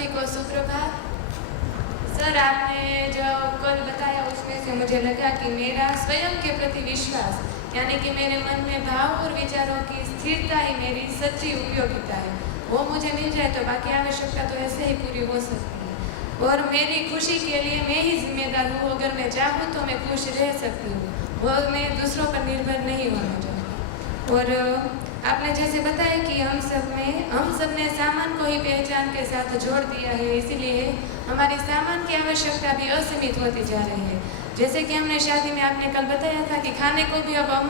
सभी को सुप्रभात। सर, आपने जो कल बताया उसमें से मुझे लगा कि मेरा स्वयं के प्रति विश्वास, यानी कि मेरे मन में भाव और विचारों की स्थिरता ही मेरी सच्ची उपयोगिता है। वो मुझे मिल जाए तो बाकी आवश्यकता तो ऐसे ही पूरी हो सकती है। और मेरी खुशी के लिए मैं ही जिम्मेदार हूँ। अगर मैं चाहूँ तो मैं खुश रह सकती हूँ, वो मैं दूसरों पर निर्भर नहीं होना चाहती। और आपने जैसे बताया कि हम सब ने सामान को ही पहचान के साथ जोड़ दिया है, इसीलिए हमारी सामान की आवश्यकता भी असीमित होती जा रही है। जैसे कि हमने शादी में आपने कल बताया था कि खाने को भी अब हम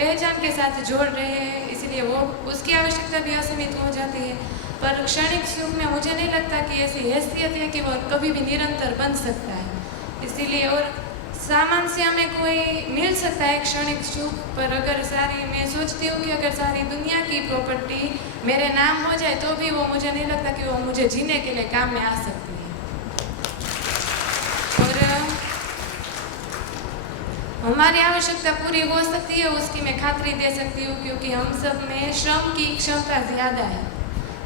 पहचान के साथ जोड़ रहे हैं, इसलिए वो उसकी आवश्यकता भी असीमित हो जाती है। पर क्षणिक सुख में मुझे नहीं लगता कि ऐसी हैसियत है कि वो कभी भी निरंतर बन सकता है। इसीलिए और सामान से हमें कोई मिल सकता है क्षणिक सुख, पर अगर मैं सोचती हूँ कि अगर सारी दुनिया की प्रॉपर्टी मेरे नाम हो जाए तो भी वो मुझे नहीं लगता कि वो मुझे जीने के लिए काम में आ सकती है। और हमारी आवश्यकता पूरी हो सकती है उसकी मैं खातरी दे सकती हूँ, क्योंकि हम सब में श्रम की क्षमता ज़्यादा है।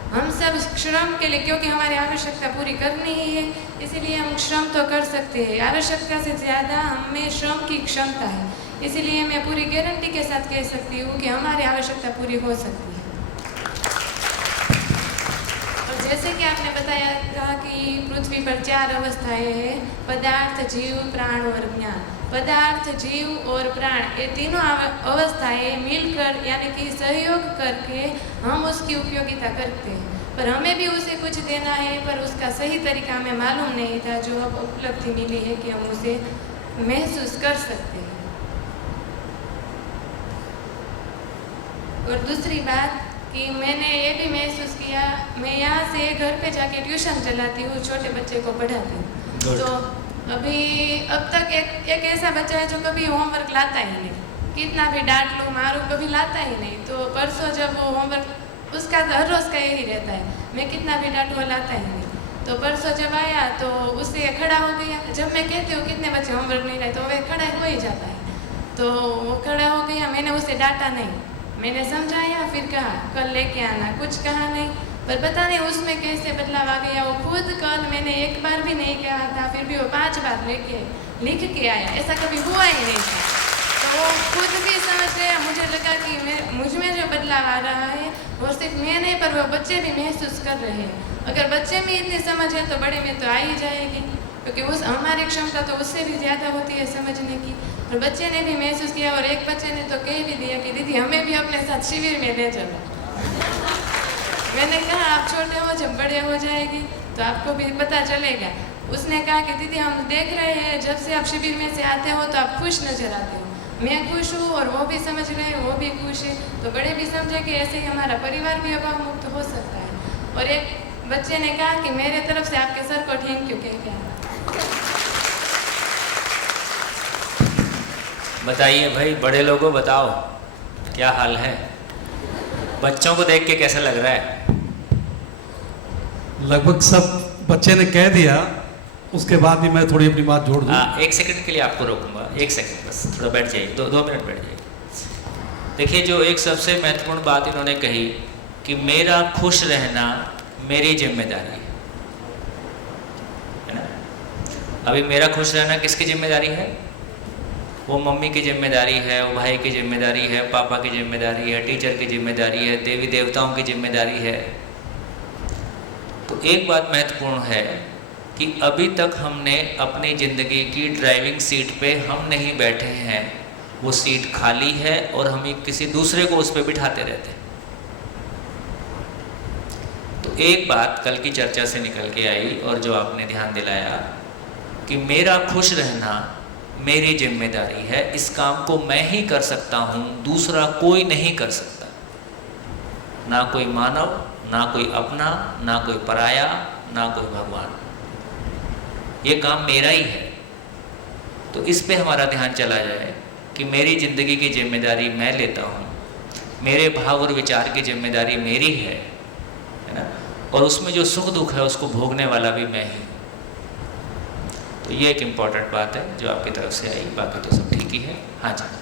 हम सब श्रम के लिए, क्योंकि हमारी आवश्यकता पूरी करनी ही है, इसीलिए हम श्रम तो कर सकते हैं। आवश्यकता से ज़्यादा हम में श्रम की क्षमता है, इसीलिए मैं पूरी गारंटी के साथ कह सकती हूँ कि हमारी आवश्यकता पूरी हो सकती है। और जैसे कि आपने बताया था कि पृथ्वी पर 4 अवस्थाएं हैं: पदार्थ, जीव, प्राण और ज्ञान। पदार्थ, जीव और प्राण, ये तीनों अवस्थाएं मिलकर यानी कि सहयोग करके हम उसकी उपयोगिता करते हैं। पर हमें भी उसे कुछ देना है, पर उसका सही तरीका हमें मालूम नहीं था, जो अब उपलब्धि मिली है कि हम उसे महसूस कर सकते हैं। और दूसरी बात कि मैंने ये भी महसूस किया, मैं यहाँ से घर पे जाके ट्यूशन चलाती हूँ, छोटे बच्चे को पढ़ाती हूँ। तो अब तक एक ऐसा बच्चा है जो कभी होमवर्क लाता ही नहीं, कितना भी डांट लूँ मारूँ कभी लाता ही नहीं। तो परसों जब वो होमवर्क, उसका हर रोज़ का यही रहता है, मैं कितना भी डांटूँ लाता ही नहीं। तो परसों जब आया तो उससे खड़ा हो गया। जब मैं कहती हूँ कितने बच्चे होमवर्क नहीं लाए, तो वह खड़ा हो ही जाता है। तो वो खड़ा हो गया, मैंने उसे डांटा नहीं, मैंने समझाया, फिर कहा कल लेके आना, कुछ कहा नहीं। पर पता नहीं उसमें कैसे बदलाव आ गया। वो खुद कल मैंने एक बार भी नहीं कहा था, फिर भी वो 5 बार लिख के आया, ऐसा कभी हुआ ही नहीं था। तो वो खुद भी समझ गया। मुझे लगा कि मुझ में जो बदलाव आ रहा है वो सिर्फ मैं नहीं, पर वो बच्चे भी महसूस कर रहे हैं। अगर बच्चे में इतनी समझ है तो बड़े में तो आ ही जाएगी, क्योंकि हमारी क्षमता तो उससे भी ज़्यादा होती है समझने की। और बच्चे ने भी महसूस किया, और एक बच्चे ने तो कह भी दिया कि दीदी हमें भी अपने साथ शिविर में ले चलो। मैंने कहा आप छोटे हो, जब बड़े हो जाएगी तो आपको भी पता चलेगा। उसने कहा कि दीदी हम देख रहे हैं जब से आप शिविर में से आते हो तो आप खुश नजर आते हो। मैं खुश हूँ और वो भी समझ रहे हैं, वो भी खुश है। तो बड़े भी समझे कि ऐसे ही हमारा परिवार भी अभाव मुक्त हो सकता है। और एक बच्चे ने कहा कि मेरे तरफ से आपके सर को थैंक यू कह के। बताइए भाई, बड़े लोगों बताओ क्या हाल है? बच्चों को देख के कैसा लग रहा है? लगभग सब बच्चे ने कह दिया, उसके बाद भी मैं थोड़ी अपनी बात जोड़ दूं। 1 सेकंड के लिए आपको रोकूंगा, 1 सेकंड बस, थोड़ा बैठ जाइए, 2 मिनट बैठ जाइए। देखिए, जो एक सबसे महत्वपूर्ण बात इन्होंने कही कि मेरा खुश रहना मेरी जिम्मेदारी है ना। अभी मेरा खुश रहना किसकी जिम्मेदारी है? वो मम्मी की जिम्मेदारी है, वो भाई की जिम्मेदारी है, पापा की जिम्मेदारी है, टीचर की जिम्मेदारी है, देवी देवताओं की जिम्मेदारी है। तो एक बात महत्वपूर्ण है कि अभी तक हमने अपनी ज़िंदगी की ड्राइविंग सीट पे हम नहीं बैठे हैं, वो सीट खाली है और हम किसी दूसरे को उस पर बिठाते रहते हैं। तो एक बात कल की चर्चा से निकल के आई और जो आपने ध्यान दिलाया कि मेरा खुश रहना मेरी जिम्मेदारी है, इस काम को मैं ही कर सकता हूँ, दूसरा कोई नहीं कर सकता। ना कोई मानव, ना कोई अपना, ना कोई पराया, ना कोई भगवान। ये काम मेरा ही है। तो इस पे हमारा ध्यान चला जाए कि मेरी ज़िंदगी की जिम्मेदारी मैं लेता हूँ, मेरे भाव और विचार की जिम्मेदारी मेरी है ना, और उसमें जो सुख दुख है उसको भोगने वाला भी मैं ही। तो ये एक इम्पॉर्टेंट बात है जो आपकी तरफ से आई, बाकी तो सब ठीक ही है। हाँ जी।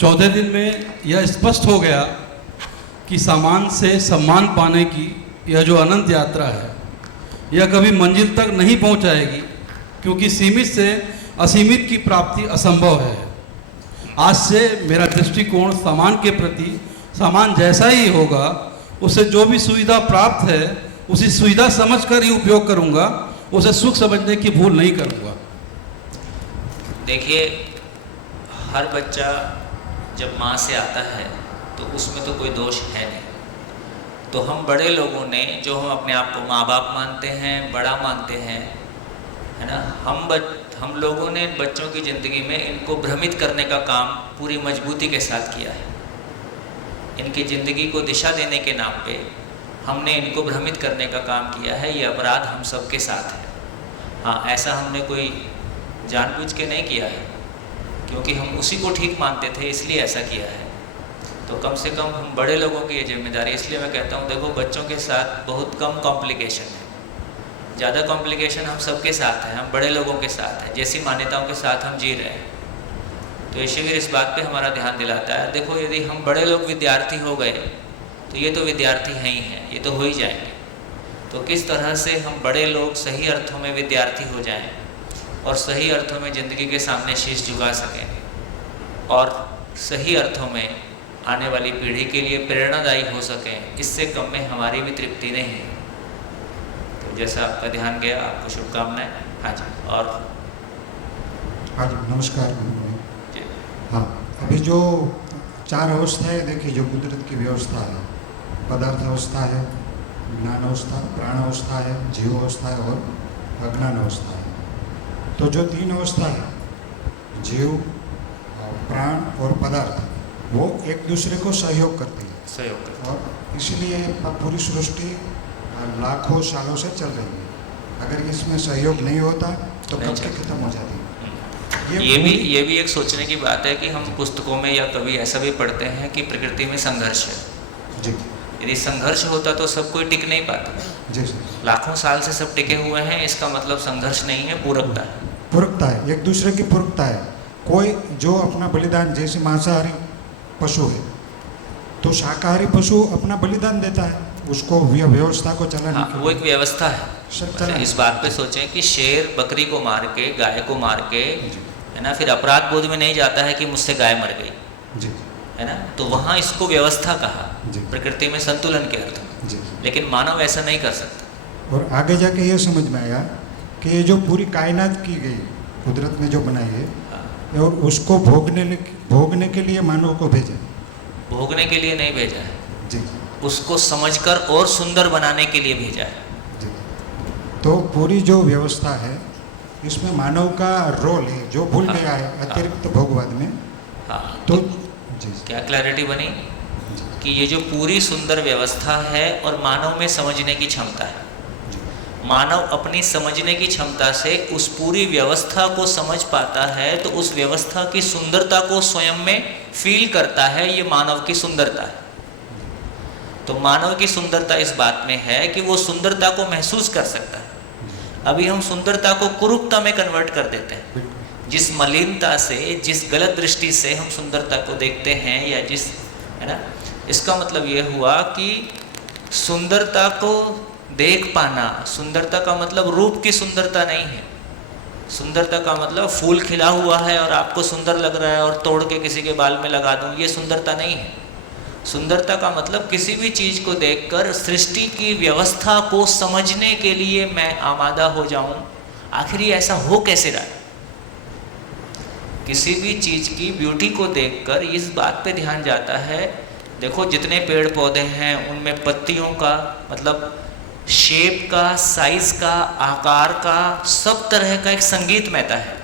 14 दिन में यह स्पष्ट हो गया कि सामान से सम्मान पाने की यह जो अनंत यात्रा है यह कभी मंजिल तक नहीं पहुंचाएगी, क्योंकि सीमित से असीमित की प्राप्ति असंभव है। आज से मेरा दृष्टिकोण सामान के प्रति सामान जैसा ही होगा, उसे जो भी सुविधा प्राप्त है उसी सुविधा समझकर ही उपयोग करूंगा, उसे सुख समझने की भूल नहीं करूंगा। देखिए, हर बच्चा जब माँ से आता है तो उसमें तो कोई दोष है नहीं। तो हम बड़े लोगों ने, जो हम अपने आप को माँ बाप मानते हैं, बड़ा मानते हैं, है ना, हम लोगों ने बच्चों की ज़िंदगी में इनको भ्रमित करने का काम पूरी मजबूती के साथ किया है। इनकी ज़िंदगी को दिशा देने के नाम पे हमने इनको भ्रमित करने का काम किया है। ये अपराध हम सबके साथ है। हाँ, ऐसा हमने कोई जानबूझ के नहीं किया है, क्योंकि हम उसी को ठीक मानते थे, इसलिए ऐसा किया है। तो कम से कम हम बड़े लोगों की ये जिम्मेदारी, इसलिए मैं कहता हूँ, देखो, बच्चों के साथ बहुत कम कॉम्प्लिकेशन है, ज़्यादा कॉम्प्लिकेशन हम सबके साथ है, हम बड़े लोगों के साथ हैं, जैसी मान्यताओं के साथ हम जी रहे हैं। तो ईश्वर इस बात पे हमारा ध्यान दिलाता है, देखो, यदि हम बड़े लोग विद्यार्थी हो गए तो ये तो विद्यार्थी हैं ही हैं, ये तो हो ही जाएंगे। तो किस तरह से हम बड़े लोग सही अर्थों में विद्यार्थी हो जाएं और सही अर्थों में ज़िंदगी के सामने शीश झुका सकें और सही अर्थों में आने वाली पीढ़ी के लिए प्रेरणादायी हो सकें, इससे कम में हमारी भी तृप्ति नहीं है। तो जैसा आपका ध्यान गया, आपको शुभकामनाएं। हाँ जी, और हाँ जी, नमस्कार जी। हाँ, अभी जो 4 अवस्थाएं देखिए, जो कुदरत की व्यवस्था है, पदार्थ अवस्था है, ज्ञान अवस्था, प्राण अवस्था है, जीव अवस्था है और अज्ञान अवस्था है। तो जो 3 अवस्था है, जीव, प्राण और पदार्थ, वो एक दूसरे को सहयोग करती है। सहयोग करते और इसीलिए पूरी सृष्टि लाखों सालों से चल रही है। अगर इसमें सहयोग नहीं होता तो कब के खत्म हो जाती है। ये भी एक सोचने की बात है कि हम पुस्तकों में या कभी ऐसा भी पढ़ते हैं कि प्रकृति में संघर्ष है। जी, यदि संघर्ष होता तो सब कोई टिक नहीं पाता। जी सर। लाखों साल से सब टिके हुए हैं, इसका मतलब संघर्ष नहीं है, पूरकता है। पूरकता है, एक दूसरे की पूरकता है। कोई जो अपना बलिदान, जैसे मांसाहारी पशु है तो शाकाहारी पशु अपना बलिदान देता है, उसको व्यवस्था को चलाने हाँ, के वो एक व्यवस्था है। चलाने। इस बात पे सोचें कि शेर बकरी को मार के, गाय को मार के, है ना, फिर अपराध बोध में नहीं जाता है कि मुझसे गाय मर गई, जी, है ना, तो वहाँ इसको व्यवस्था कहा, जी। प्रकृति में संतुलन के अर्थ में। जी। लेकिन मानव ऐसा नहीं कर सकता। और आगे जाके ये समझ में आया कि ये जो पूरी कायनात की गई, कुदरत ने जो बनाई है, हाँ। और उसको भोगने के लिए मानव को भेजा। भोगने के लिए नहीं भेजा है, जी, उसको समझकर और सुंदर बनाने के लिए भेजा है। जी। तो पूरी जो व्यवस्था है, इसमें मानव का रोल है, जो भूल हाँ, गया है अतिरिक्त भोगवाद में। हाँ, तो जी, क्या क्लैरिटी बनी कि ये जो पूरी सुंदर व्यवस्था है और मानव में समझने की क्षमता है, मानव अपनी समझने की क्षमता से उस पूरी व्यवस्था को समझ पाता है, तो उस व्यवस्था की सुंदरता को स्वयं में फील करता है। ये मानव की सुंदरता है। तो मानव की सुंदरता इस बात में है कि वो सुंदरता को महसूस कर सकता है। अभी हम सुंदरता को कुरूपता में कन्वर्ट कर देते हैं। जिस मलिनता से, जिस गलत दृष्टि से हम सुंदरता को देखते हैं, या जिस, है ना, इसका मतलब ये हुआ कि सुंदरता को देख पाना, सुंदरता का मतलब रूप की सुंदरता नहीं है। सुंदरता का मतलब फूल खिला हुआ है और आपको सुंदर लग रहा है और तोड़ के किसी के बाल में लगा दूं, ये सुंदरता नहीं है। सुंदरता का मतलब किसी भी चीज़ को देखकर सृष्टि की व्यवस्था को समझने के लिए मैं आमादा हो जाऊं, आखिर ये ऐसा हो कैसे रहा है। किसी भी चीज़ की ब्यूटी को देखकर इस बात पे ध्यान जाता है, देखो जितने पेड़ पौधे हैं उनमें पत्तियों का मतलब शेप का, साइज का, आकार का, सब तरह का एक संगीतमयता है।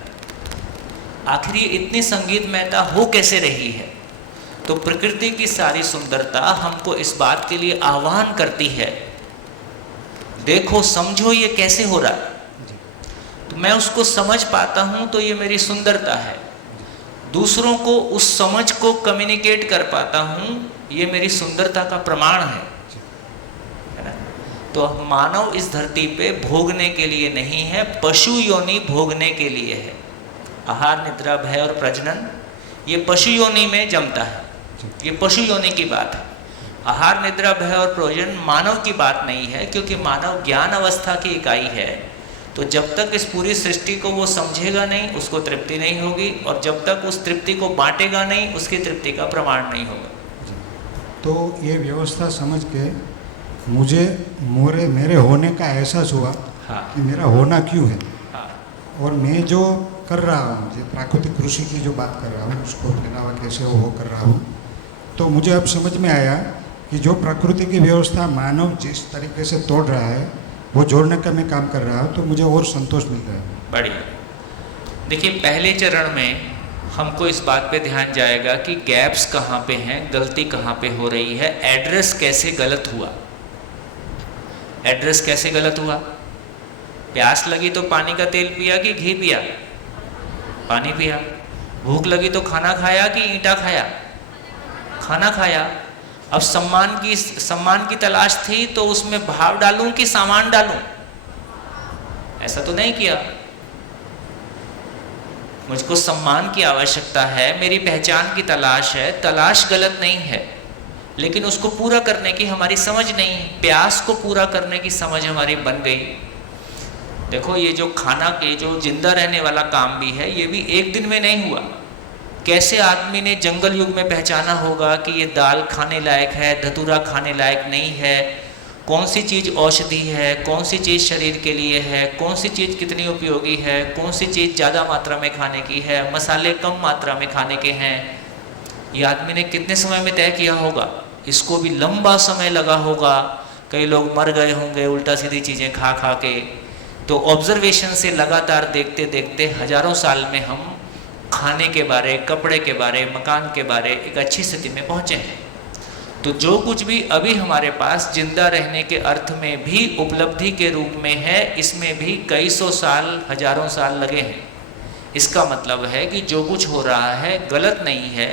आखिर ये इतनी संगीतमयता हो कैसे रही है। तो प्रकृति की सारी सुंदरता हमको इस बात के लिए आह्वान करती है, देखो समझो ये कैसे हो रहा है। तो मैं उसको समझ पाता हूँ तो ये मेरी सुंदरता है। दूसरों को उस समझ को कम्युनिकेट कर पाता हूँ, ये मेरी सुंदरता का प्रमाण है। तो मानव इस धरती पे भोगने के लिए नहीं है, पशु योनि भोगने के लिए है। आहार, निद्रा, भय और प्रजनन, ये पशु योनि में जमता है। ये पशु योनि की बात है। आहार, निद्रा, भय और प्रयोजन मानव की बात नहीं है, क्योंकि मानव ज्ञान अवस्था की इकाई है। तो जब तक इस पूरी सृष्टि को वो समझेगा नहीं, उसको तृप्ति नहीं होगी, और जब तक उस तृप्ति को बांटेगा नहीं, उसकी तृप्ति का प्रमाण नहीं होगा। तो ये व्यवस्था समझ के मुझे मेरे होने का एहसास हुआ हाँ। कि मेरा होना क्यों है, हाँ। और मैं जो कर रहा हूँ, जो प्राकृतिक कृषि की जो बात कर रहा हूँ, उसको पहनावा कैसे वो कर रहा हूँ, तो मुझे अब समझ में आया कि जो प्रकृति की व्यवस्था मानव जिस तरीके से तोड़ रहा है, वो जोड़ने का मैं काम कर रहा हूँ, तो मुझे और संतोष मिल रहा है। बढ़िया। देखिए, पहले चरण में हमको इस बात पे ध्यान जाएगा कि गैप्स कहाँ पे हैं, गलती कहाँ पे हो रही है, एड्रेस कैसे गलत हुआ। एड्रेस कैसे गलत हुआ? प्यास लगी तो पानी का तेल पिया कि घी पिया? पानी पिया। भूख लगी तो खाना खाया कि ईंटा खाया? खाना खाया। अब सम्मान की तलाश थी, तो उसमें भाव डालूं कि सामान डालूं? ऐसा तो नहीं किया। मुझको सम्मान की आवश्यकता है, मेरी पहचान की तलाश है, तलाश गलत नहीं है, लेकिन उसको पूरा करने की हमारी समझ नहीं। प्यास को पूरा करने की समझ हमारी बन गई। देखो, ये जो खाना के जो जिंदा रहने वाला काम भी है, ये भी एक दिन में नहीं हुआ। कैसे आदमी ने जंगल युग में पहचाना होगा कि ये दाल खाने लायक है, धतूरा खाने लायक नहीं है, कौन सी चीज़ औषधि है, कौन सी चीज़ शरीर के लिए है, कौन सी चीज़ कितनी उपयोगी है, कौन सी चीज़ ज़्यादा मात्रा में खाने की है, मसाले कम मात्रा में खाने के हैं, ये आदमी ने कितने समय में तय किया होगा। इसको भी लंबा समय लगा होगा। कई लोग मर गए होंगे उल्टा सीधी चीज़ें खा खा के। तो ऑब्जर्वेशन से लगातार देखते देखते हजारों साल में हम खाने के बारे, कपड़े के बारे, मकान के बारे एक अच्छी स्थिति में पहुँचे हैं। तो जो कुछ भी अभी हमारे पास जिंदा रहने के अर्थ में भी उपलब्धि के रूप में है, इसमें भी कई सौ साल, हजारों साल लगे हैं। इसका मतलब है कि जो कुछ हो रहा है गलत नहीं है,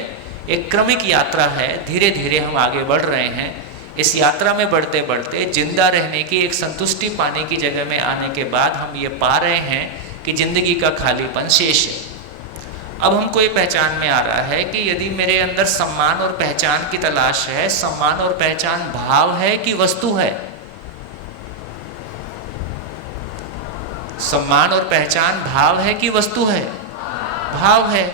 एक क्रमिक यात्रा है, धीरे धीरे हम आगे बढ़ रहे हैं। इस यात्रा में बढ़ते बढ़ते जिंदा रहने की एक संतुष्टि पाने की जगह में आने के बाद हम ये पा रहे हैं कि जिंदगी का खालीपन शेष है। अब हमको ये पहचान में आ रहा है कि यदि मेरे अंदर सम्मान और पहचान की तलाश है, सम्मान और पहचान भाव है कि वस्तु है? सम्मान और पहचान भाव है कि वस्तु है? भाव है।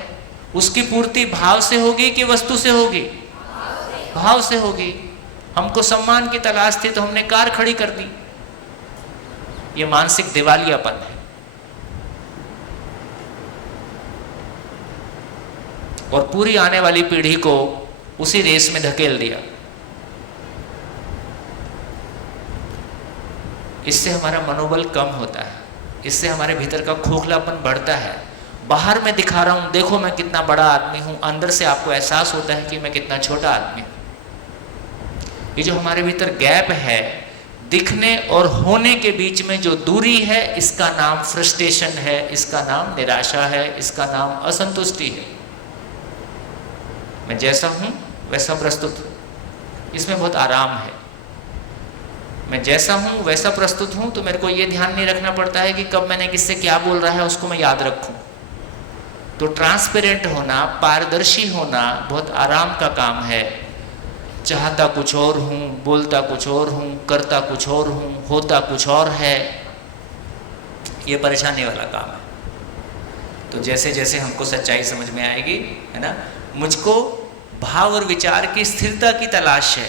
उसकी पूर्ति भाव से होगी कि वस्तु से होगी? भाव से होगी। हमको सम्मान की तलाश थी तो हमने कार खड़ी कर दी। ये मानसिक दिवालियापन है। और पूरी आने वाली पीढ़ी को उसी रेस में धकेल दिया। इससे हमारा मनोबल कम होता है, इससे हमारे भीतर का खोखलापन बढ़ता है। बाहर मैं दिखा रहा हूं, देखो मैं कितना बड़ा आदमी हूं, अंदर से आपको एहसास होता है कि मैं कितना छोटा आदमी हूं। ये जो हमारे भीतर गैप है, दिखने और होने के बीच में जो दूरी है, इसका नाम फ्रस्ट्रेशन है, इसका नाम निराशा है, इसका नाम असंतुष्टि है। मैं जैसा हूं वैसा प्रस्तुत हूं, इसमें बहुत आराम है। मैं जैसा हूं वैसा प्रस्तुत हूं, तो मेरे को ये ध्यान नहीं रखना पड़ता है कि कब मैंने किससे क्या बोल रहा है, उसको मैं याद रखूं। तो ट्रांसपेरेंट होना, पारदर्शी होना बहुत आराम का काम है। चाहता कुछ और हूं, बोलता कुछ और हूं, करता कुछ और हूं, होता कुछ और है, ये परेशानी वाला काम है। तो जैसे जैसे हमको सच्चाई समझ में आएगी, है ना, मुझको भाव और विचार की स्थिरता की तलाश है,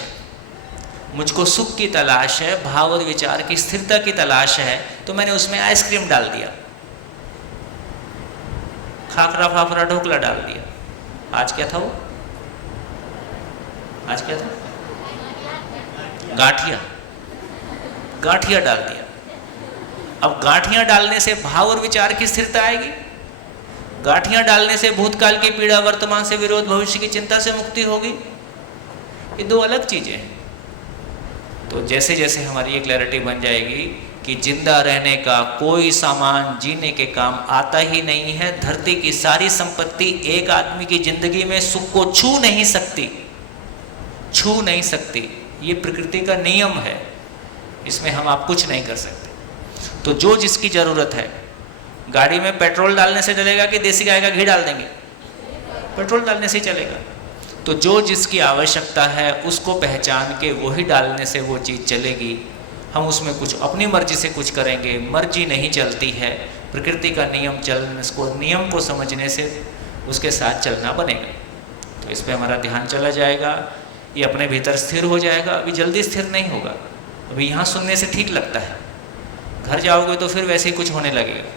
मुझको सुख की तलाश है, भाव और विचार की स्थिरता की तलाश है, तो मैंने उसमें आइसक्रीम डाल दिया, खाखरा फाफरा ढोकला डाल दिया। आज क्या था वो? आज क्या था? गाठिया। गाठिया डाल दिया। अब गाठिया डालने से भाव और विचार की स्थिरता आएगी? गाठियां डालने से भूतकाल की पीड़ा, वर्तमान से विरोध, भविष्य की चिंता से मुक्ति होगी? ये दो अलग चीजें हैं। तो जैसे जैसे हमारी ये क्लैरिटी बन जाएगी कि जिंदा रहने का कोई सामान जीने के काम आता ही नहीं है, धरती की सारी संपत्ति एक आदमी की जिंदगी में सुख को छू नहीं सकती, छू नहीं सकती। ये प्रकृति का नियम है, इसमें हम आप कुछ नहीं कर सकते। तो जो जिसकी जरूरत है, गाड़ी में पेट्रोल डालने से चलेगा कि देसी गाय का घी डाल देंगे? पेट्रोल डालने से ही चलेगा। तो जो जिसकी आवश्यकता है उसको पहचान के वही डालने से वो चीज़ चलेगी। हम उसमें कुछ अपनी मर्जी से कुछ करेंगे, मर्जी नहीं चलती है। प्रकृति का नियम नियम को समझने से उसके साथ चलना बनेगा। तो इस पे हमारा ध्यान चला जाएगा, ये अपने भीतर स्थिर हो जाएगा। अभी जल्दी स्थिर नहीं होगा, अभी यहाँ सुनने से ठीक लगता है, घर जाओगे तो फिर वैसे ही कुछ होने लगेगा,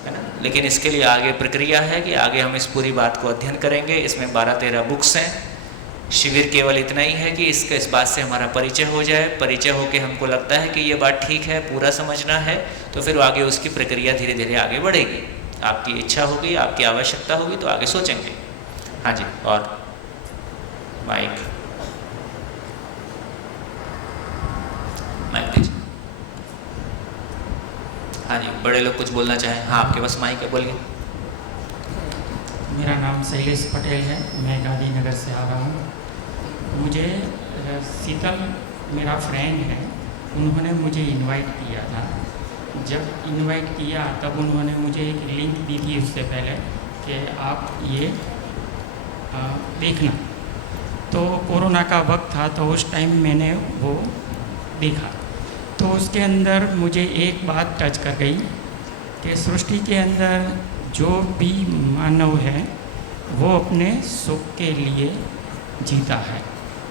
है ना। लेकिन इसके लिए आगे प्रक्रिया है कि आगे हम इस पूरी बात को अध्ययन करेंगे। इसमें 12-13 बुक्स हैं। शिविर केवल इतना ही है कि इस बात से हमारा परिचय हो जाए। परिचय होके हमको लगता है कि ये बात ठीक है, पूरा समझना है, तो फिर आगे उसकी प्रक्रिया धीरे धीरे आगे बढ़ेगी। आपकी इच्छा होगी, आपकी आवश्यकता होगी तो आगे सोचेंगे। हाँ जी, और माइक दीजिए। हाँ जी, बड़े लोग कुछ बोलना चाहें। हाँ, आपके पास माइक है, बोलिए। मेरा नाम शैलेश पटेल है, मैं गांधीनगर से आ रहा हूँ। मुझे शीतल मेरा फ्रेंड है, उन्होंने मुझे इनवाइट किया था। जब इनवाइट किया तब उन्होंने मुझे एक लिंक दी थी उससे पहले कि आप ये देखना। तो कोरोना का वक्त था तो उस टाइम मैंने वो देखा, तो उसके अंदर मुझे एक बात टच कर गई कि सृष्टि के अंदर जो भी मानव है वो अपने सुख के लिए जीता है।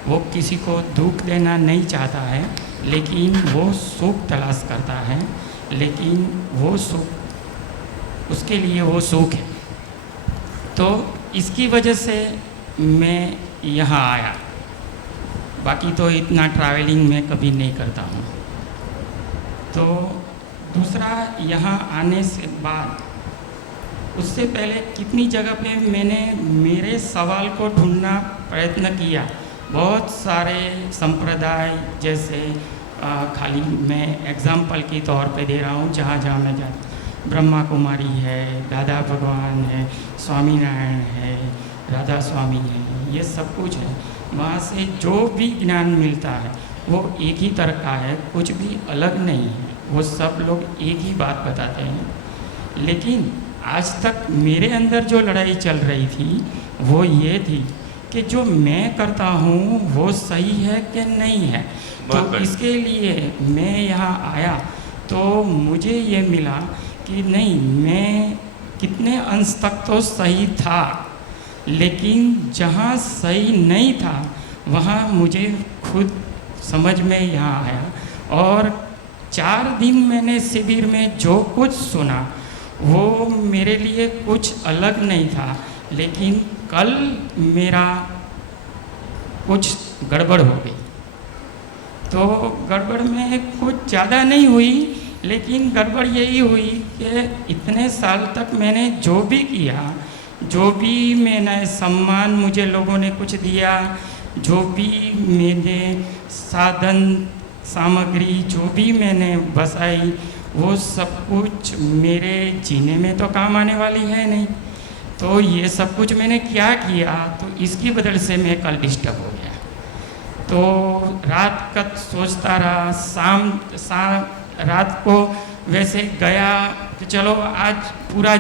वो किसी को दुख देना नहीं चाहता है, लेकिन वो सुख तलाश करता है, लेकिन वो सुख उसके लिए वो सुख है। तो इसकी वजह से मैं यहाँ आया, बाकी तो इतना ट्रैवलिंग मैं कभी नहीं करता हूँ। तो दूसरा, यहाँ आने से बाद उससे पहले कितनी जगह पे मैंने मेरे सवाल को ढूंढना प्रयत्न किया। बहुत सारे संप्रदाय, जैसे खाली मैं एग्जाम्पल के तौर पे दे रहा हूँ, जहाँ जहाँ मैं जाता, ब्रह्मा कुमारी है, दादा भगवान है, स्वामीनारायण है, राधा स्वामी है, ये सब कुछ है। वहाँ से जो भी ज्ञान मिलता है वो एक ही तरह का है, कुछ भी अलग नहीं है। वो सब लोग एक ही बात बताते हैं। लेकिन आज तक मेरे अंदर जो लड़ाई चल रही थी वो ये थी कि जो मैं करता हूँ वो सही है कि नहीं है। तो इसके लिए मैं यहाँ आया तो मुझे ये मिला कि नहीं, मैं कितने अंश तक तो सही था, लेकिन जहाँ सही नहीं था वहाँ मुझे खुद समझ में यहाँ आया। और 4 दिन मैंने शिविर में जो कुछ सुना वो मेरे लिए कुछ अलग नहीं था, लेकिन कल मेरा कुछ गड़बड़ हो गई। तो गड़बड़ में कुछ ज़्यादा नहीं हुई, लेकिन गड़बड़ यही हुई कि इतने साल तक मैंने जो भी किया, जो भी मैंने सम्मान मुझे लोगों ने कुछ दिया, जो भी मेरे साधन सामग्री जो भी मैंने बसाई, वो सब कुछ मेरे जीने में तो काम आने वाली है नहीं। तो ये सब कुछ मैंने क्या किया, तो इसकी वजह से मैं कल डिस्टर्ब हो गया। तो रात का सोचता रहा, रात को वैसे गया कि चलो आज पूरा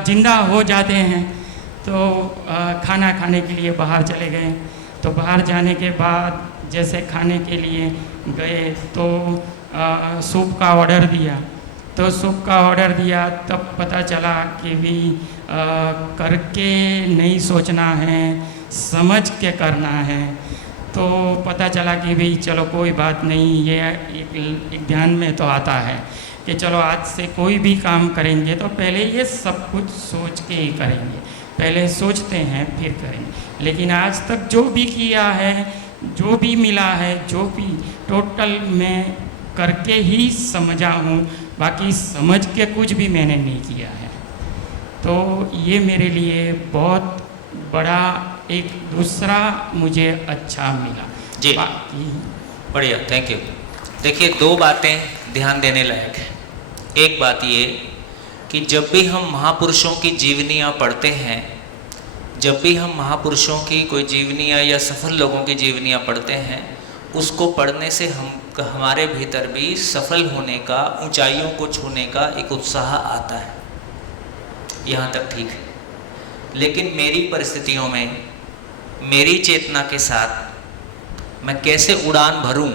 जिंदा हो जाते हैं। तो खाना खाने के लिए बाहर चले गए। तो बाहर जाने के बाद जैसे खाने के लिए गए तो सूप का ऑर्डर दिया। तो सूप का ऑर्डर दिया तब पता चला कि भी करके नहीं सोचना है, समझ के करना है। तो पता चला कि भाई चलो कोई बात नहीं, ये एक ध्यान में तो आता है कि चलो आज से कोई भी काम करेंगे तो पहले ये सब कुछ सोच के ही करेंगे, पहले सोचते हैं फिर करेंगे। लेकिन आज तक जो भी किया है, जो भी मिला है, जो भी टोटल मैं करके ही समझा हूँ, बाकी समझ के कुछ भी मैंने नहीं किया है। तो ये मेरे लिए बहुत बड़ा एक दूसरा मुझे अच्छा मिला जी। बाकी बढ़िया, थैंक यू। देखिए, 2 बातें ध्यान देने लायक है। एक बात ये कि जब भी हम महापुरुषों की जीवनियाँ पढ़ते हैं, जब भी हम महापुरुषों की कोई जीवनियाँ या सफल लोगों की जीवनियाँ पढ़ते हैं, उसको पढ़ने से हमारे भीतर भी सफल होने का, ऊंचाइयों को छूने का एक उत्साह आता है। यहाँ तक ठीक है। लेकिन मेरी परिस्थितियों में मेरी चेतना के साथ मैं कैसे उड़ान भरूं,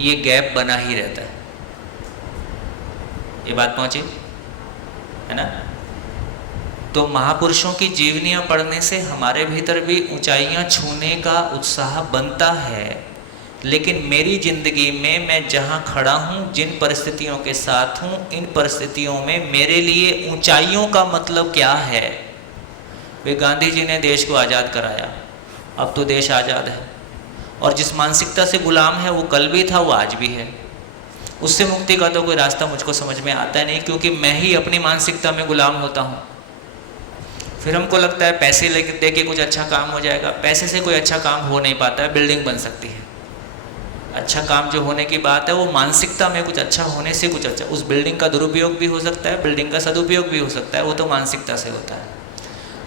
ये गैप बना ही रहता है। ये बात पहुंची है ना? तो महापुरुषों की जीवनियां पढ़ने से हमारे भीतर भी ऊंचाइयां छूने का उत्साह बनता है। लेकिन मेरी जिंदगी में मैं जहां खड़ा हूं, जिन परिस्थितियों के साथ हूं, इन परिस्थितियों में मेरे लिए ऊंचाइयों का मतलब क्या है? वे गांधी जी ने देश को आज़ाद कराया, अब तो देश आज़ाद है, और जिस मानसिकता से गुलाम है वो कल भी था, वो आज भी है। उससे मुक्ति का तो कोई रास्ता मुझको समझ में आता नहीं, क्योंकि मैं ही अपनी मानसिकता में गुलाम होता हूँ। फिर हमको लगता है पैसे लेके दे के कुछ अच्छा काम हो जाएगा। पैसे से कोई अच्छा काम हो नहीं पाता है, बिल्डिंग बन सकती है। अच्छा काम जो होने की बात है वो मानसिकता में कुछ अच्छा होने से कुछ अच्छा, उस बिल्डिंग का दुरुपयोग भी हो सकता है, बिल्डिंग का सदुपयोग भी हो सकता है, वो तो मानसिकता से होता है।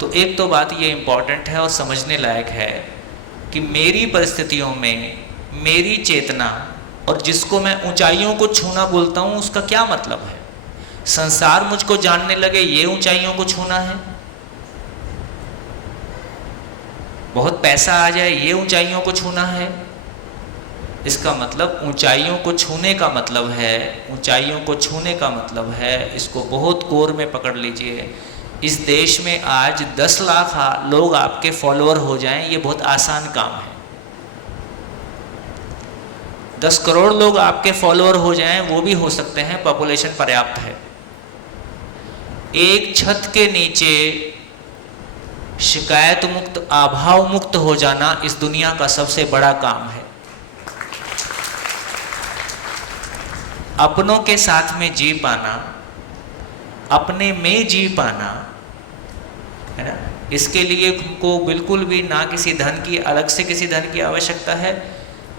तो एक तो बात ये इम्पॉर्टेंट है और समझने लायक है कि मेरी परिस्थितियों में मेरी चेतना और जिसको मैं ऊंचाइयों को छूना बोलता हूँ उसका क्या मतलब है? संसार मुझको जानने लगे ये ऊंचाइयों को छूना है? बहुत पैसा आ जाए ये ऊंचाइयों को छूना है? इसका मतलब ऊंचाइयों को छूने का मतलब है, ऊंचाइयों को छूने का मतलब है, इसको बहुत कोर में पकड़ लीजिए। इस देश में आज 10 लाख लोग आपके फॉलोअर हो जाएं, ये बहुत आसान काम है। 10 करोड़ लोग आपके फॉलोअर हो जाएं, वो भी हो सकते हैं, पॉपुलेशन पर्याप्त है। एक छत के नीचे शिकायत मुक्त, अभाव मुक्त हो जाना इस दुनिया का सबसे बड़ा काम है। अपनों के साथ में जी पाना, अपने में जी पाना, है ना? इसके लिए हमको बिल्कुल भी ना किसी धन की, अलग से किसी धन की आवश्यकता है।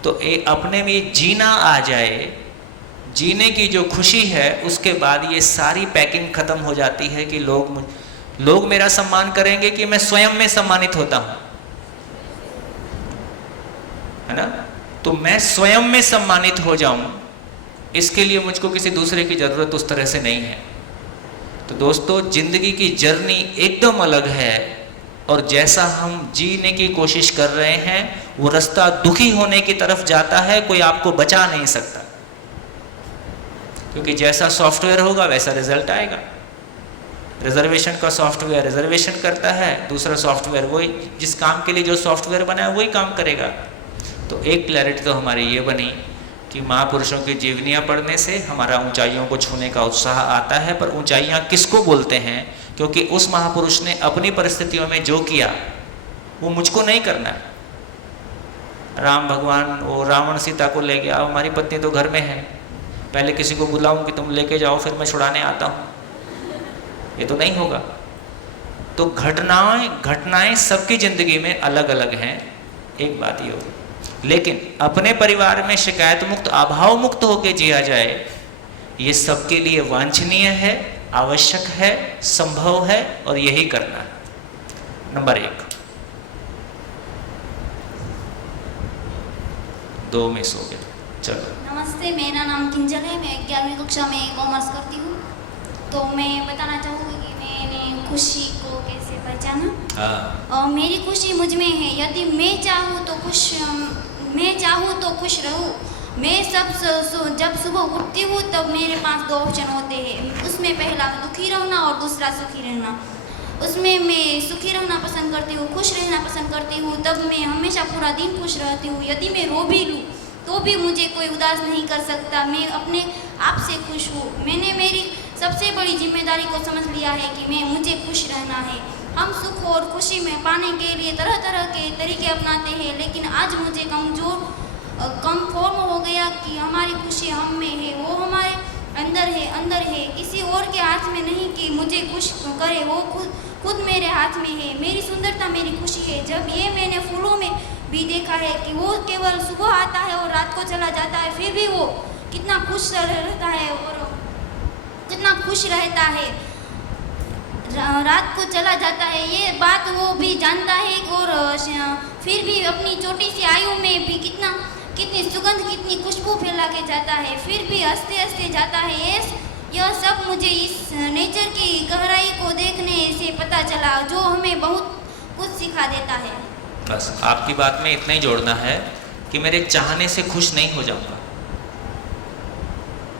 तो अपने में जीना आ जाए, जीने की जो खुशी है, उसके बाद ये सारी पैकिंग खत्म हो जाती है कि लोग मेरा सम्मान करेंगे कि मैं स्वयं में सम्मानित होता हूं, है ना? तो मैं स्वयं में सम्मानित हो जाऊं, इसके लिए मुझको किसी दूसरे की जरूरत उस तरह से नहीं है। तो दोस्तों, जिंदगी की जर्नी एकदम अलग है, और जैसा हम जीने की कोशिश कर रहे हैं वो रास्ता दुखी होने की तरफ जाता है, कोई आपको बचा नहीं सकता, क्योंकि जैसा सॉफ्टवेयर होगा वैसा रिजल्ट आएगा। रिजर्वेशन का सॉफ्टवेयर रिजर्वेशन करता है, दूसरा सॉफ्टवेयर वही, जिस काम के लिए जो सॉफ्टवेयर बना है वही काम करेगा। तो एक क्लैरिटी तो हमारी ये बनी कि महापुरुषों की जीवनियाँ पढ़ने से हमारा ऊंचाइयों को छूने का उत्साह आता है। पर ऊंचाइयाँ किसको बोलते हैं? क्योंकि उस महापुरुष ने अपनी परिस्थितियों में जो किया वो मुझको नहीं करना है। राम भगवान वो रावण सीता को ले गया, हमारी पत्नी तो घर में है, पहले किसी को बुलाऊं कि तुम लेके जाओ फिर मैं छुड़ाने आता हूँ, ये तो नहीं होगा। तो घटनाएं सबकी ज़िंदगी में अलग अलग हैं, एक बात ये होगी। लेकिन अपने परिवार में शिकायत मुक्त, अभाव मुक्त होकर जिया जाए, ये सबके लिए वांछनीय है, आवश्यक है, संभव है, और यही करना है। नंबर 1। 2 मिस हो गए, चलो। नमस्ते, मेरा नाम किंजल है, मैं 11वीं कक्षा में कॉमर्स करती हूँ। तो मैं बताना चाहूँगी कि मैंने खुशी को कैसे पहचाना। मेरी खुशी मुझ में है। यदि मैं चाहूँ तो खुश रहूँ। मैं जब सुबह उठती हूँ तब मेरे पास 2 ऑप्शन होते हैं। उसमें पहला दुखी रहना और दूसरा सुखी रहना। उसमें मैं सुखी रहना पसंद करती हूँ, खुश रहना पसंद करती हूँ। तब मैं हमेशा पूरा दिन खुश रहती हूँ। यदि मैं रो भी लूँ तो भी मुझे कोई उदास नहीं कर सकता। मैं अपने आप से खुश हूँ। मैंने मेरी सबसे बड़ी जिम्मेदारी को समझ लिया है कि मुझे खुश रहना है। हम सुख और खुशी में पाने के लिए तरह तरह के तरीके अपनाते हैं, लेकिन आज मुझे कम फॉर्म हो गया कि हमारी खुशी हम में है, वो हमारे अंदर है, किसी और के हाथ में नहीं कि मुझे खुश करे। वो खुद मेरे हाथ में है। मेरी सुंदरता मेरी खुशी है। जब ये मैंने फूलों में भी देखा है कि वो केवल सुबह आता है और रात को चला जाता है, फिर भी वो कितना खुश रहता है और कितना खुश रहता है। रात को चला जाता है, ये बात वो भी जानता है, और फिर भी अपनी छोटी सी आयु में भी कितनी सुगंध, कितनी खुशबू फैला के जाता है, फिर भी हंसते हंसते जाता है। यह सब मुझे इस नेचर की गहराई को देखने से पता चला, जो हमें बहुत कुछ सिखा देता है। बस आपकी बात में इतना ही जोड़ना है कि मेरे चाहने से खुश नहीं हो जाऊंगा।